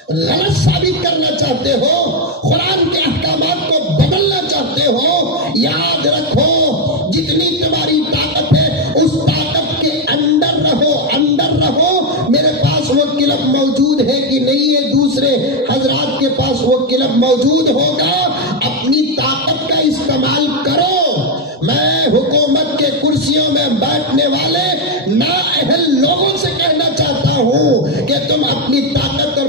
غلط ثابت کرنا چاہتے ہو، قرآن کے احکامات کو بدلنا چاہتے ہو. یاد رکھو جتنی تمہاری طاقت ہے اس طاقت کے اندر رہو، اندر رہو. میرے پاس وہ کلب موجود ہے کہ نہیں ہے، دوسرے حضرات کے پاس وہ کلب موجود ہوگا. اپنی طاقت کا استعمال کرو. میں حکومت کے کرسیوں میں بیٹھنے والے نااہل لوگوں سے کہنا چاہتا ہوں کہ تم اپنی طاقت اور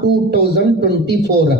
2024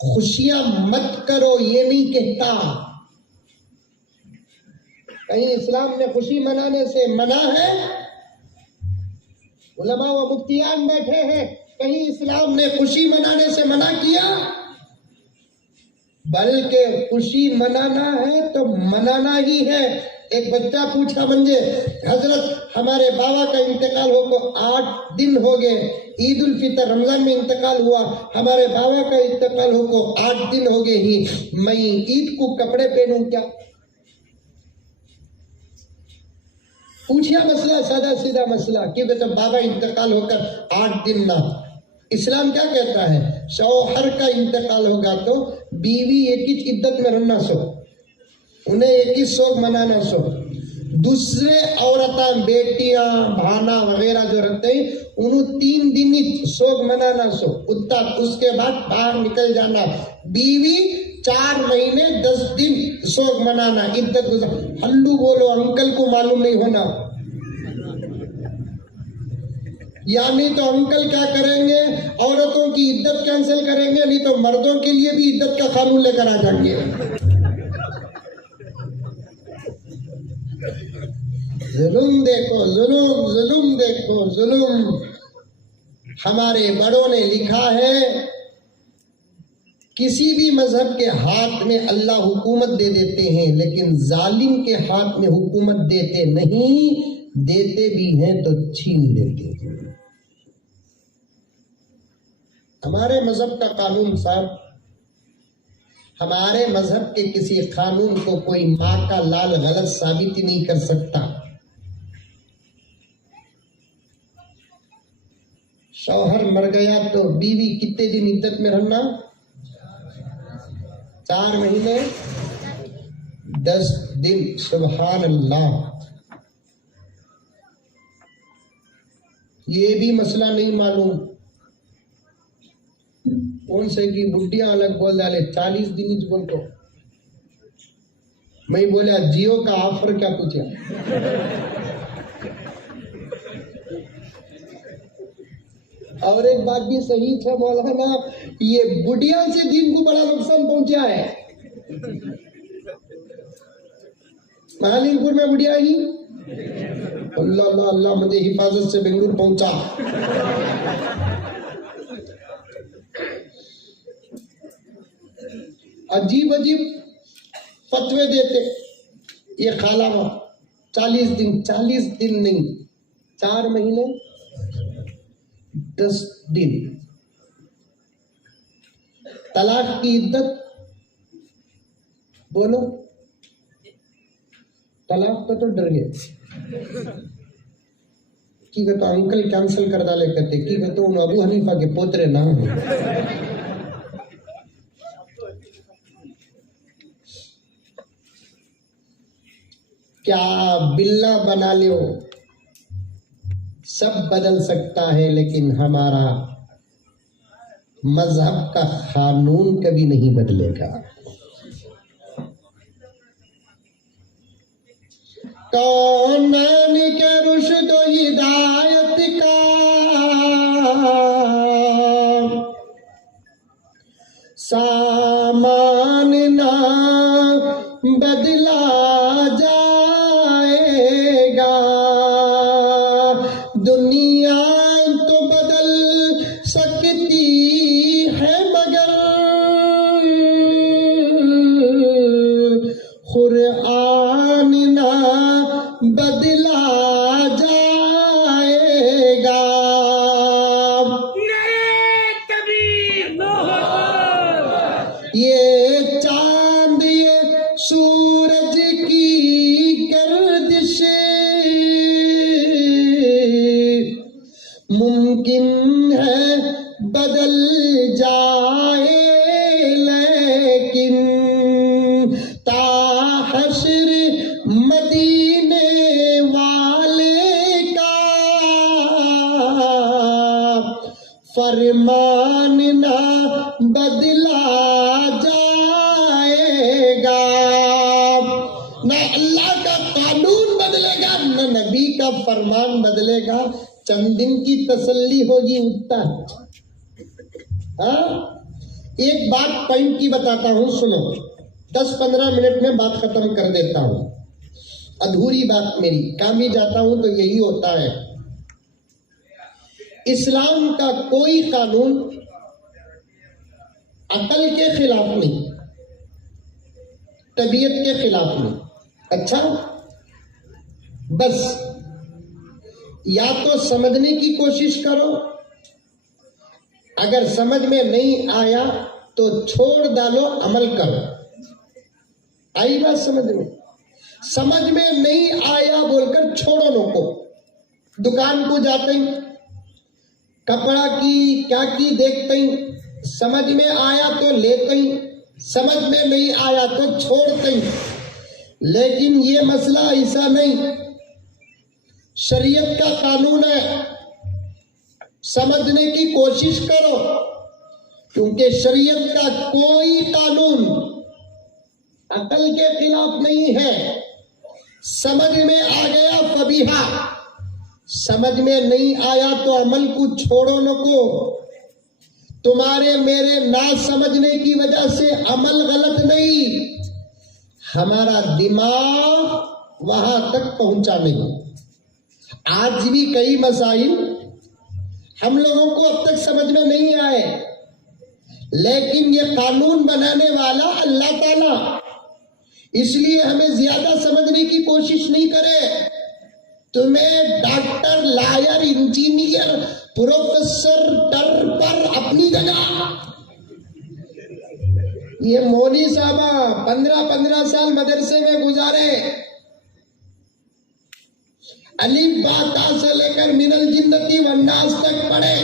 خوشیاں مت کرو یہ نہیں کہتا. کہیں اسلام میں خوشی منانے سے منع ہے؟ علماء و مفتیان بیٹھے ہیں، کہیں اسلام نے خوشی منانے سے منع کیا؟ بلکہ خوشی منانا ہے تو منانا ہی ہے. ایک بچہ پوچھا منجے، حضرت ہمارے بابا کا انتقال ہو کو 8 دن ہو گئے، عید الفطر رمضان میں انتقال ہوا، ہمارے بابا کا انتقال ہو کو 8 دن ہو گئے ہی، میں عید کو کپڑے پہنوں کیا؟ پوچھیا مسئلہ، سادہ سیدھا مسئلہ کہ بیٹا بابا انتقال ہو کر 8 دن نہ. اسلام کیا کہتا ہے؟ شوہر کا انتقال ہوگا تو بیوی ایک ہی عدت میں رہنا سو، انہیں ایک ہی سوگ منانا سو. دوسرے عورتاں بیٹیاں بھانا وغیرہ جو رہتے ہیں انہوں 3 دن ہی سوگ منانا سو، اس کے بعد باہر نکل جانا. بیوی 4 مہینے 10 دن سوگ منانا، عدت گزار. ہلو بولو، انکل کو معلوم نہیں ہونا. یعنی تو انکل کیا کریں گے؟ عورتوں کی عدت کینسل کریں گے، نہیں تو مردوں کے لیے بھی عدت کا قانون لے کر آ جائیں گے. ظلم دیکھو، ظلم دیکھو، ظلم. ہمارے بڑوں نے لکھا ہے کسی بھی مذہب کے ہاتھ میں اللہ حکومت دے دیتے ہیں لیکن ظالم کے ہاتھ میں حکومت دیتے نہیں، دیتے بھی ہیں تو چھین لیتے ہیں. ہمارے مذہب کا قانون صاحب، ہمارے مذہب کے کسی قانون کو کوئی ماں کا لال غلط ثابت ہی نہیں کر سکتا. شوہر مر گیا تو بیوی کتنے دن عدت میں رہنا؟ 4 مہینے 10 دن. سبحان اللہ. یہ بھی مسئلہ نہیں معلوم. کون سے کی بڈیاں الگ بول ڈالے 40 دن ہی بول تو. میں بولا جیو کا آفر کیا پوچھا؟ اور ایک بات بھی صحیح تھا مولانا، یہ بڈیاں سے دین کو بڑا نقصان پہنچا ہے. مہالین پور میں بڈیا ہی اللہ اللہ اللہ مجھے حفاظت سے بنگلور پہنچا. عجیب عجیب فتوے دیتے. یہ خالہ 40 دن نہیں، 4 مہینے 10 دن. طلاق کی عدت بولو. طلاق کا تو ڈر گئے کی کہتا انکل کینسل کر ڈالے کہتے کی کہتا ان ابو حنیفہ کے پوترے نہ ہوں. کیا بلا بنا لو، سب بدل سکتا ہے لیکن ہمارا مذہب کا قانون کبھی نہیں بدلے گا. کونین کے رشد و ہدایت کا سامان نہ بدلا جائے گا. دنیا تو بدل سکتی ہے مگر قرآن نہ بدلا جائے گا. یہ چاند یہ سورج کی گردش ممکن ہے بدل جائے لیکن تا حشر مدینے والے کا فرمان نہ بدلا جائے گا. نہ اللہ کا قانون بدلے گا نہ نبی کا فرمان بدلے گا. چند دن کی تسلی ہوگی اٹھتا. ہاں ایک بات پوائنٹ کی بتاتا ہوں، سنو، 10-15 منٹ میں بات ختم کر دیتا ہوں، ادھوری بات میری، کام ہی جاتا ہوں تو یہی ہوتا ہے۔ اسلام کا کوئی قانون عقل کے خلاف نہیں، طبیعت کے خلاف نہیں۔ اچھا، بس یا تو سمجھنے کی کوشش کرو، اگر سمجھ میں نہیں آیا تو چھوڑ ڈالو، عمل کرو۔ آئی بات سمجھ میں؟ سمجھ میں نہیں آیا بول کر چھوڑو نو کو۔ دکان کو جاتے ہیں، کپڑا کی کیا کی دیکھتے ہیں، سمجھ میں آیا تو لیتے ہیں، سمجھ میں نہیں آیا تو چھوڑتے ہیں۔ لیکن یہ مسئلہ ایسا نہیں، شریعت کا قانون ہے، سمجھنے کی کوشش کرو، کیونکہ شریعت کا کوئی قانون عقل کے خلاف نہیں ہے۔ سمجھ میں آ گیا فبیہا، سمجھ میں نہیں آیا تو عمل کو چھوڑو نہ کو۔ تمہارے میرے نہ سمجھنے کی وجہ سے عمل غلط نہیں، ہمارا دماغ وہاں تک پہنچا نہیں۔ آج بھی کئی مسائل ہم لوگوں کو اب تک سمجھ میں نہیں آئے، لیکن یہ قانون بنانے والا اللہ تعالیٰ، اس لیے ہمیں زیادہ سمجھنے کی کوشش نہیں کرے۔ تمہیں ڈاکٹر، لائر، انجینئر، پروفیسر ٹر پر اپنی جگہ، یہ مولوی صاحبہ 15 سال مدرسے میں گزارے، الف با تا سے لے کر من الجنتی والناس تک پڑھے،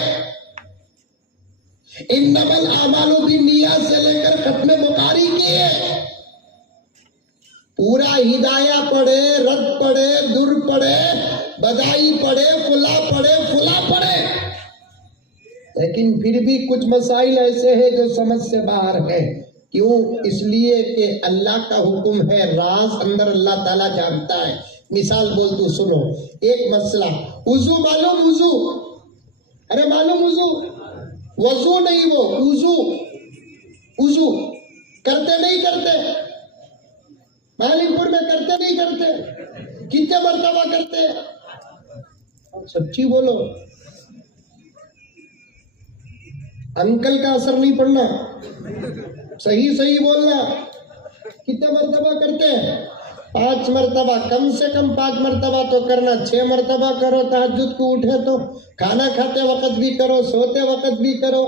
انما الاعمال بالنیات سے لے کر ختم بخاری کیے، پورا ہدایہ پڑھے، رد پڑھے، در پڑھے، بدائی پڑھے، فلا پڑھے، لیکن پھر بھی کچھ مسائل ایسے ہیں جو سمجھ سے باہر ہے۔ کیوں؟ اس لیے کہ اللہ کا حکم ہے، راز اندر اللہ تعالیٰ جانتا ہے۔ مثال بول تو سنو، ایک مسئلہ، وضو معلوم؟ وضو، ارے معلوم وضو؟ وضو نہیں، وہ وضو کرتے نہیں کرتے؟ مالک پور میں کرتے نہیں کرتے؟ کتنے مرتبہ کرتے؟ سچی بولو، انکل کا اثر نہیں پڑنا، صحیح بولنا۔ کتنے مرتبہ کرتے ہیں؟ 5 مرتبہ، کم سے کم 5 مرتبہ تو کرنا، 6 مرتبہ کرو، تہجد کو اٹھے تو کھانا کھاتے وقت بھی کرو، سوتے وقت بھی کرو،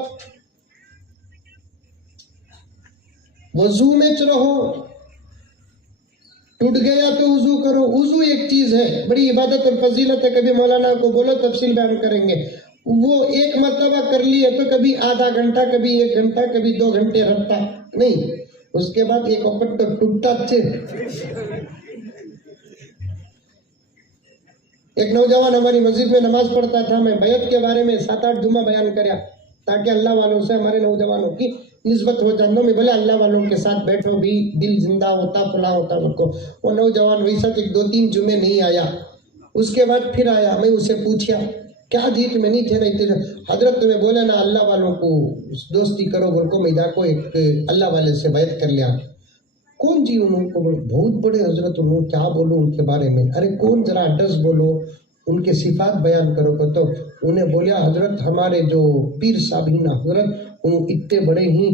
وضو میں رہو۔ ٹوٹ گیا تو وضو کرو۔ وضو ایک چیز ہے، بڑی عبادت اور فضیلت ہے، کبھی مولانا کو بولو تفصیل بیان کریں گے۔ وہ ایک مرتبہ کر لیے تو کبھی آدھا گھنٹہ، کبھی 1 گھنٹہ، کبھی 2 گھنٹے رکھتا نہیں، اس کے بعد ایک وقت تو ٹوٹتا اچھے۔ ایک نوجوان ہماری مسجد میں نماز پڑھتا تھا، میں بیعت کے بارے میں 7-8 جمعہ بیان کریا تاکہ اللہ والوں سے ہمارے نوجوانوں کی نسبت ہو جاندوں میں، بھلے اللہ والوں کے ساتھ بیٹھو بھی دل زندہ ہوتا، فلا ہوتا ان کو۔ وہ نوجوان ویسا کہ 2-3 جمعے نہیں آیا، اس کے بعد پھر آیا۔ میں اسے پوچھا کیا جی تمہیں نہیں تھے؟ نہیں تھے حضرت، تمہیں بولے نا اللہ والوں کو دوستی کرو بول کو، میں دا کو ایک اللہ والے سے بیعت کر لیا۔ کون جی؟ انہوں کو بہت بڑے حضرت، انہوں کیا بولو ان کے بارے میں؟ ارے کون، ذرا ایڈریس بولو، ان کے صفات بیان کرو۔ تو انہیں بولیا حضرت ہمارے جو پیر صاحب ہی نا حضرت، انہوں اتنے بڑے ہی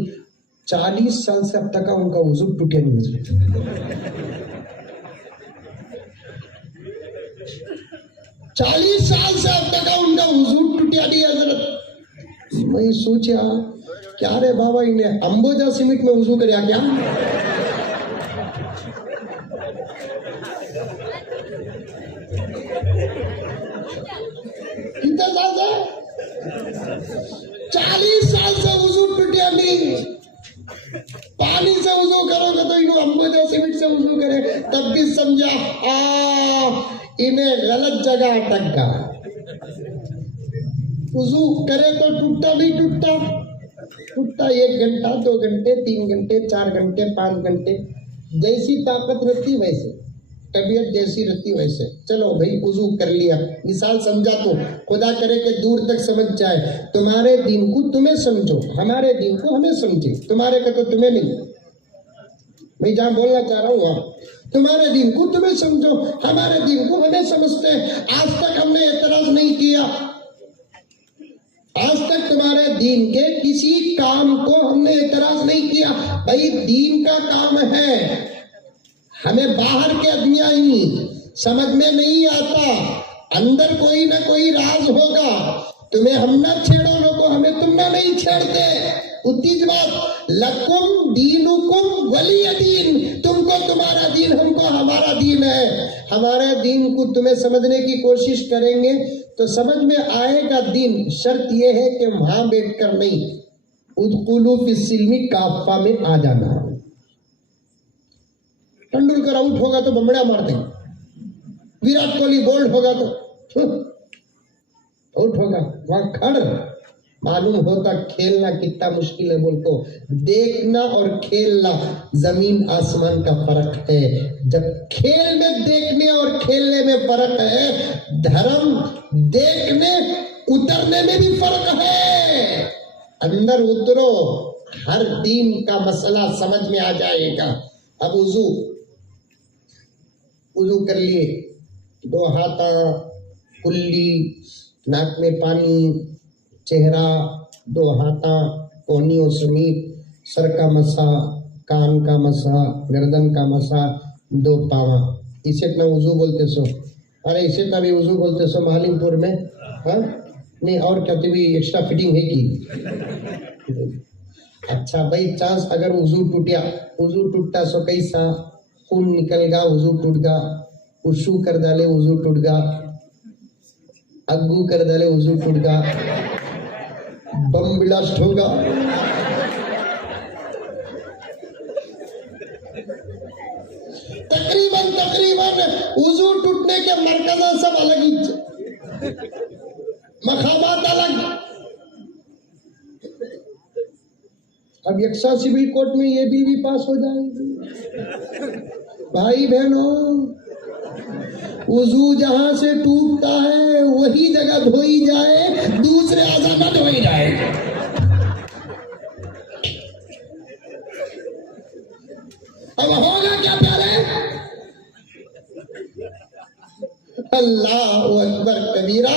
40 سال سے اب تک ان کا وضو ٹوٹے نہیں حضرت۔ 40 سال سے اب تک ان کا وضو ٹوٹیا نہیں حضرت۔ میں سوچا کیا رے بابا، انہیں امبوجا سیمنٹ میں وضو کریا کیا؟ کتنے سال سے؟ 40 سال سے وضو ٹوٹیا نہیں۔ پانی سے وضو کرو گے تو انہوں امبوجا سیمنٹ سے وضو کرے، تب بھی سمجھا انہیں غلط جگہ اٹک گا۔ وضو کرے تو ٹوٹتا نہیں ٹوٹتا 1 گھنٹہ، 2 گھنٹے، 3 گھنٹے، 4 گھنٹے، 5 گھنٹے، جیسی طاقت رہتی ویسے۔ طبیعت جیسی رہتی ویسے. چلو بھائی وضو کر لیا, مثال سمجھا تو خدا کرے کہ دور تک سمجھ جائے. تمہارے دین کو تمہیں سمجھو, ہمارے دین کو ہمیں سمجھے. تمہارے کا تو تمہیں نہیں, میں جہاں بولنا چاہ رہا ہوں وہاں. تمہارے دین کو تمہیں سمجھو, ہمارے دین کو ہمیں سمجھتے ہیں. آج تک ہم نے اعتراض نہیں کیا, آج تک تمہارے دین کے کسی کام کو ہم نے اعتراض نہیں کیا. بھائی دین کا کام ہے, ہمیں باہر کے ادمیائی سمجھ میں نہیں آتا, اندر کوئی نہ کوئی راز ہوگا. تمہیں ہم نہ چھیڑو نہ کو ہمیں تم نہ نہیں چھیڑتے. اتنی بات, لکم دینکم ولی دین, تم کو تمہارا دین, ہم کو ہمارا دین ہے. ہمارے دین کو تمہیں سمجھنے کی کوشش کریں گے تو سمجھ میں آئے گا دین. شرط یہ ہے کہ وہاں بیٹھ کر نہیں, ادخلوا فی السلم کافہ میں آ جانا. ٹنڈولکر آؤٹ ہوگا تو بمبڑا مار دیں, وراٹ کوہلی بولڈ ہوگا تو آؤٹ ہوگا. وہاں کھڑ معلوم ہوتا کھیلنا کتنا مشکل ہے. بول کو دیکھنا اور کھیلنا زمین آسمان کا فرق ہے. جب کھیل میں دیکھنے اور کھیلنے میں فرق ہے, دھرم دیکھنے اترنے میں بھی فرق ہے. اندر اترو, ہر دین کا مسئلہ سمجھ میں آ جائے گا. اب وضو کر لیے, 2 ہاتھاں, کلی, ناک میں پانی, چہرہ, 2 ہاتھاں کونیوں سمیت, سر کا مسا, کان کا مسا, گردن کا مسا, 2 پاواں. اسے اتنا وضو بولتے سو. ارے اسے اتنا بھی وضو بولتے سو معلم پور میں, ہاں نہیں اور کیا بھی ایکسٹرا فٹنگ ہے کی. اچھا بھائی چانس اگر وضو ٹوٹا سو کیسا, خون نکل گا وضو ٹوٹ گا, وضو کر ڈالے وضو ٹوٹ گا, اگو کر ڈالے وضو ٹوٹ گا, بم بلاسٹ ہوگا. تقریباً وضو ٹوٹنے کے مرکز سب الگ ہی, مقامات الگ. اب یکساں سول کورٹ میں یہ بل بھی پاس ہو جائے گی. بھائی بہنوں, وضو جہاں سے ٹوٹتا ہے وہی جگہ دھوئی جائے, دوسرے اعضاء نہ دھوئی جائے. اب ہوگا کیا پیارے؟ اللہ اکبر کبیرہ.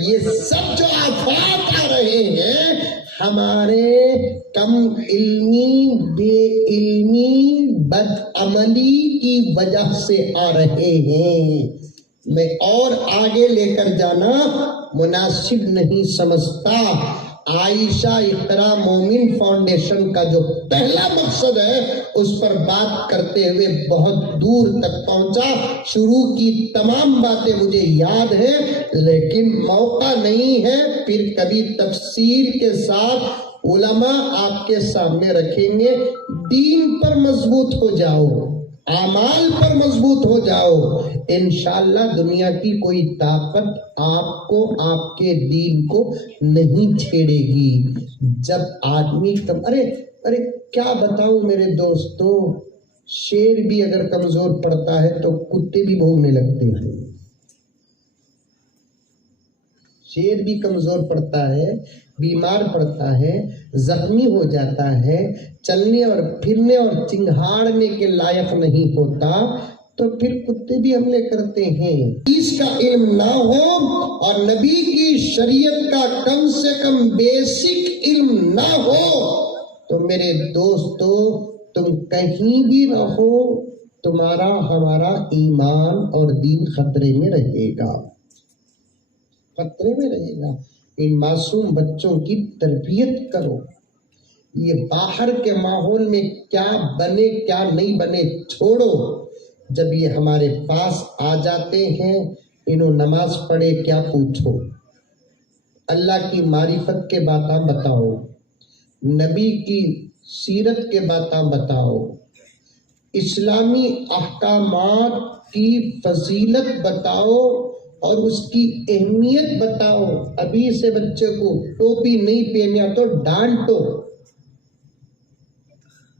یہ سب جو آفات آ رہے ہیں ہمارے کم علمی, بے علمی, بد عملی کی وجہ سے آ رہے ہیں. میں اور آگے لے کر جانا مناسب نہیں سمجھتا. عائشہ اقرا مومن فاؤنڈیشن کا جو پہلا مقصد ہے اس پر بات کرتے ہوئے بہت دور تک پہنچا. شروع کی تمام باتیں مجھے یاد ہیں لیکن موقع نہیں ہے. پھر کبھی تفصیل کے ساتھ علماء آپ کے سامنے رکھیں گے. دین پر مضبوط ہو جاؤ, اعمال پر مضبوط ہو جاؤ, انشاءاللہ دنیا کی کوئی طاقت آپ کو, آپ کے دین کو نہیں چھیڑے گی. جب آدمی ارے کیا بتاؤں میرے دوستوں, شیر بھی اگر کمزور پڑتا ہے تو کتے بھی بھونکنے لگتے ہیں. شیر بھی کمزور پڑتا ہے, بیمار پڑتا ہے, زخمی ہو جاتا ہے, چلنے اور پھرنے اور چنگھاڑنے کے لائق نہیں ہوتا, تو پھر کتے بھی حملے کرتے ہیں. اس کا علم نہ ہو اور نبی کی شریعت کا کم سے کم بیسک علم نہ ہو تو میرے دوستو تم کہیں بھی رہو, تمہارا ہمارا ایمان اور دین خطرے میں رہے گا, خطرے میں رہے گا. ان معصوم بچوں کی تربیت کرو. یہ باہر کے ماحول میں کیا بنے کیا نہیں بنے چھوڑو. جب یہ ہمارے پاس آ جاتے ہیں, انہوں نماز پڑھے کیا پوچھو, اللہ کی معرفت کے باتاں بتاؤ, نبی کی سیرت کے باتاں بتاؤ, اسلامی احکامات کی فضیلت بتاؤ اور اس کی اہمیت بتاؤ. ابھی سے بچے کو ٹوپی نہیں پہنیا تو ڈانٹو,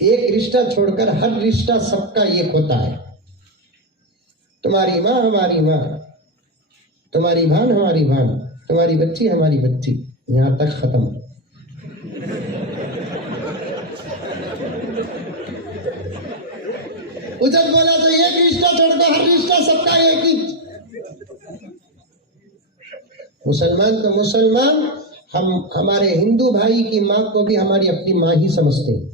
ایک رشتہ چھوڑ کر ہر رشتہ سب کا ایک ہوتا ہے. تمہاری ماں ہماری ماں، تمہاری بہن ہماری بہن، تمہاری بچی ہماری بچی، یہاں تک ختم. اجل بولا تو ایک رشتہ چھوڑ کر ہر رشتہ سب کا ایک ہی. مسلمان تو مسلمان، ہم ہمارے ہندو بھائی کی ماں کو بھی ہماری اپنی ماں ہی سمجھتے ہیں.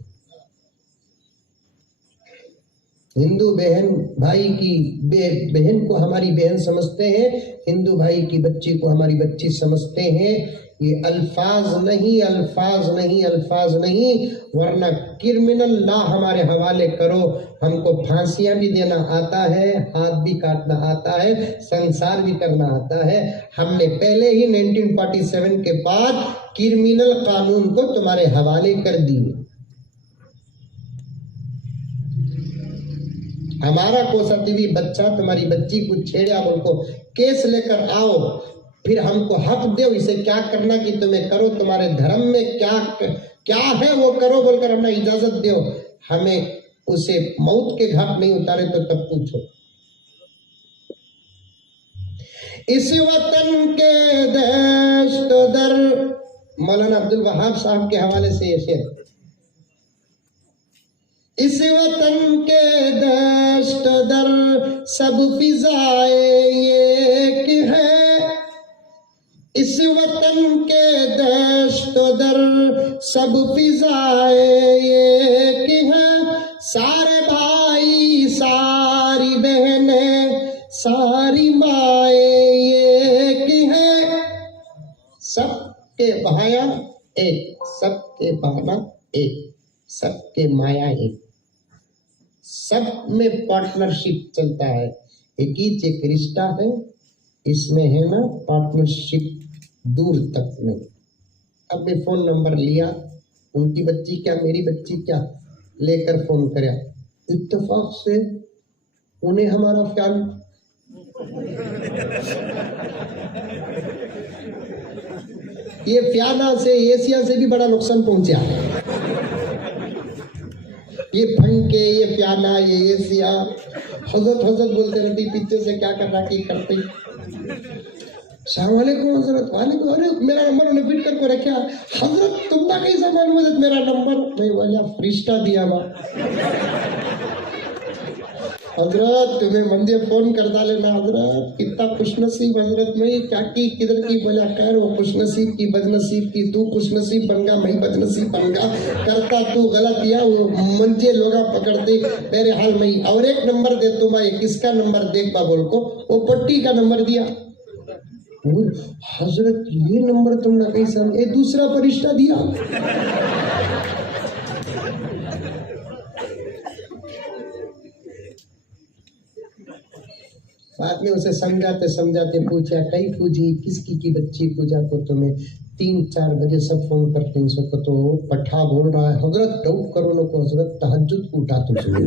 ہندو بہن بھائی کی بہن کو ہماری بہن سمجھتے ہیں، ہندو بھائی کی بچی کو ہماری بچی سمجھتے ہیں. یہ الفاظ نہیں، الفاظ نہیں، الفاظ نہیں، ورنہ کرمنل لا ہمارے حوالے کرو. ہم کو پھانسیاں بھی دینا آتا ہے، ہاتھ بھی کاٹنا آتا ہے، سنسار بھی کرنا آتا ہے. ہم نے پہلے ہی 1947 کے بعد کرمنل قانون کو تمہارے حوالے کر دیے. ہمارا کوسا بھی بچہ تمہاری بچی کو چھیڑا، ان کو کیس لے کر آؤ، پھر ہم کو حق دو اسے کیا کرنا کہ تمہیں کرو، تمہارے دھرم میں کیا ہے وہ کرو بول کر ہمیں اجازت دو. ہمیں اسے موت کے گھاٹ نہیں اتارے تو تب پوچھو. اس وطن کے دشت و در، مولانا عبد الوہاب صاحب کے حوالے سے یہ شعر. اس وطن کے دشت و در سب فضائے ایک ہے، اس وطن کے دشت و در سب فضائے ایک ہے. سارے بھائی ساری بہنیں ساری مائیں ایک ہے، سب کے بھایا ایک، سب کے بہنا ایک، سب کے مایا ایک. سب میں پارٹنرشپ چلتا ہے. ایک رشتہ ہے، اس میں ہے نا پارٹنرشپ دور تک میں. اب میں فون نمبر لیا، ان کی بچی کیا میری بچی کیا، لے کر فون کریا، اتفاق سے انہیں ہمارا خیال. یہ فیانا سے ایشیا سے بھی بڑا نقصان پہنچا. یہ پھنکے، یہ پیانا، یہ ایسیا، حضرت بولتے رہتی، پیچھے سے کیا کرنا کی کرتے. السلام علیکم حضرت. وعلیکم. ارے میرا نمبر انہیں فٹ کر کو رکھا. حضرت تم کا کیسا معلوم حضرت میرا نمبر؟ میں بولا فرشتہ دیا با. حضرت تمہیں مندر فون کرتا لینا. حضرت کتنا خوش نصیب حضرت. میں کیا کی کدھر کی بولا خیر وہ خوش نصیب کی بد نصیب کی، تو خوش نصیب بن گا میں بد نصیب بن گا. کرتا تو غلط یا وہ منجے لوگا پکڑتے. میرے حال میں اور ایک نمبر دے تو میں کس کا نمبر دیکھ با بول کو وہ پٹی کا نمبر دیا. حضرت یہ نمبر تم نے کیسا؟ یہ دوسرا فرشتہ دیا. بعد میں اسے سمجھاتے پوچھا کئی پوجی کس کی بچی پوجا کو تمہیں 3-4 بجے سب فون کرتے ہیں. سب کو تو پٹھا بول رہا ہے. حضرت ڈاؤٹ کرو نو کو حضرت تہجد کو اٹھا تو چلے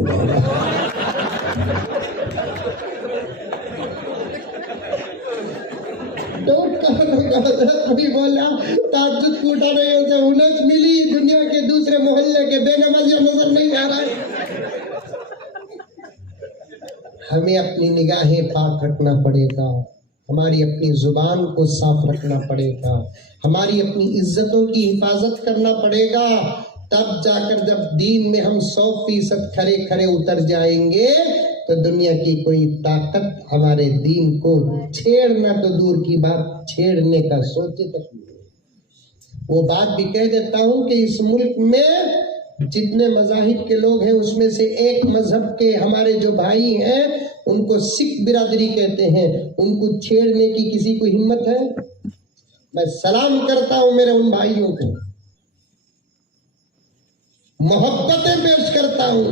ڈاؤٹ کرو نو حضرت بھی بولا تہجد کو اٹھا رہے ہوتے. انہیں ملی دنیا کے دوسرے محلے کے بے نمازیوں نظر نہیں آ رہا ہے. ہمیں اپنی نگاہیں پاک رکھنا پڑے گا، ہماری اپنی زبان کو صاف رکھنا پڑے گا، ہماری اپنی عزتوں کی حفاظت کرنا پڑے گا. تب جا کر جب دین میں ہم 100% کھڑے اتر جائیں گے تو دنیا کی کوئی طاقت ہمارے دین کو چھیڑنا تو دور کی بات چھیڑنے کا سوچے تک نہیں. وہ بات بھی کہہ دیتا ہوں کہ اس ملک میں جتنے مذاہب کے لوگ ہیں اس میں سے ایک مذہب کے ہمارے جو بھائی ہیں ان کو سکھ برادری کہتے ہیں. ان کو چھیڑنے کی کسی کو ہمت ہے؟ میں سلام کرتا ہوں میرے ان بھائیوں کو، محبتیں پیش کرتا ہوں.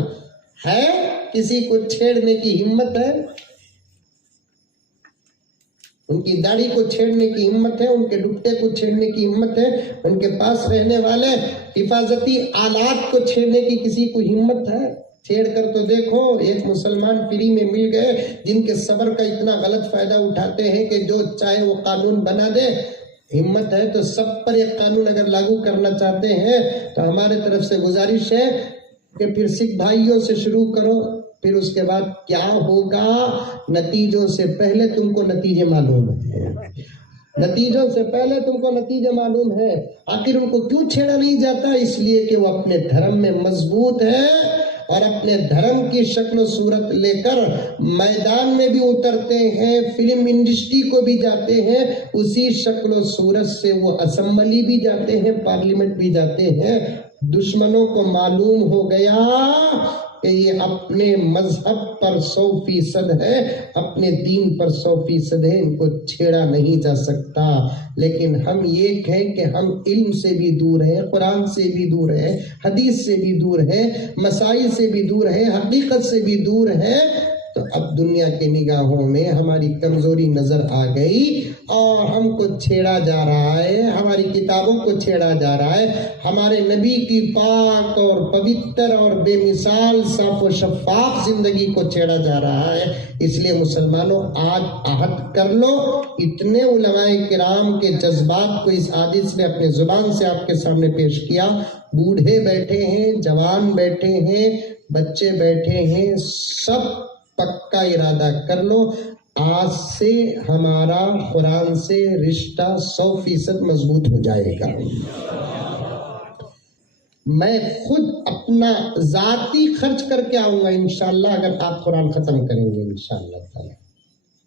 ہے کسی کو چھیڑنے کی ہمت ہے؟ ان کی داڑھی کو چھیڑنے کی ہمت ہے؟ ان کے دوپٹے کو چھیڑنے کی ہمت ہے؟ ان کے پاس رہنے والے حفاظتی آلات کو چھیڑنے کی کسی کو ہمت ہے؟ چھیڑ کر تو دیکھو. ایک مسلمان فری میں مل گئے جن کے صبر کا اتنا غلط فائدہ اٹھاتے ہیں کہ جو چاہے وہ قانون بنا دے. ہمت ہے تو سب پر ایک قانون اگر لاگو کرنا چاہتے ہیں تو ہمارے طرف سے گزارش ہے کہ پھر سکھ بھائیوں سے شروع کرو، پھر اس کے بعد کیا ہوگا، نتیجوں سے پہلے تم کو نتیجے معلوم ہے، نتیجوں سے پہلے تم کو نتیجہ معلوم ہے۔ آخر ان کو کیوں چھیڑا نہیں جاتا؟ اس لیے کہ وہ اپنے دھرم میں مضبوط ہے اور اپنے دھرم کی شکل و صورت لے کر میدان میں بھی اترتے ہیں، فلم انڈسٹری کو بھی جاتے ہیں، اسی شکل و صورت سے وہ اسمبلی بھی جاتے ہیں، پارلیمنٹ بھی جاتے ہیں۔ دشمنوں کو معلوم ہو گیا کہ یہ اپنے مذہب پر 100% ہے، اپنے دین پر 100% ہے، ان کو چھیڑا نہیں جا سکتا۔ لیکن ہم یہ کہیں کہ ہم علم سے بھی دور ہیں، قرآن سے بھی دور ہیں، حدیث سے بھی دور ہیں، مسائل سے بھی دور ہیں، حقیقت سے بھی دور ہیں، تو اب دنیا کے نگاہوں میں ہماری کمزوری نظر آ گئی اور ہم کو چھیڑا جا رہا ہے، ہماری کتابوں کو چھیڑا جا رہا ہے، ہمارے نبی کی پاک اور پوتر اور بے مثال صاف و شفاف زندگی کو چھیڑا جا رہا ہے۔ اس لیے مسلمانوں آج عہد کر لو، اتنے علماء کرام کے جذبات کو اس حدیث نے اپنے زبان سے آپ کے سامنے پیش کیا، بوڑھے بیٹھے ہیں، جوان بیٹھے ہیں، بچے بیٹھے ہیں، سب پکا ارادہ کر لو، آج سے ہمارا قرآن سے رشتہ 100% مضبوط ہو جائے گا۔ میں خود اپنا ذاتی خرچ کر کے آؤں گا انشاءاللہ اگر آپ قرآن ختم کریں گے انشاءاللہ تعالی۔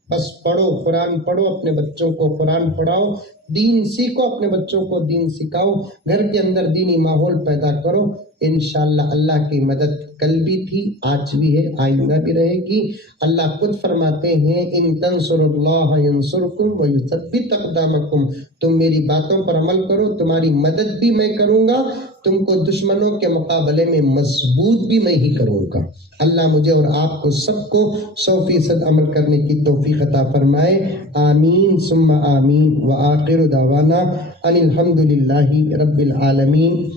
بس پڑھو، قرآن پڑھو، اپنے بچوں کو قرآن پڑھاؤ، دین سیکھو، اپنے بچوں کو دین سکھاؤ، گھر کے اندر دینی ماحول پیدا کرو، انشاءاللہ اللہ کی مدد کل بھی تھی، آج بھی ہے، آئندہ بھی رہے گی۔ اللہ خود فرماتے ہیں ان تنصروا اللہ ینصرکم ویثبت اقدامکم، تم میری باتوں پر عمل کرو، تمہاری مدد بھی میں کروں گا، تم کو دشمنوں کے مقابلے میں مضبوط بھی میں ہی کروں گا۔ اللہ مجھے اور آپ کو سب کو 100% عمل کرنے کی توفیق عطا فرمائے، آمین ثم آمین، وآخر دعوانا ان الحمد للہ رب العالمین۔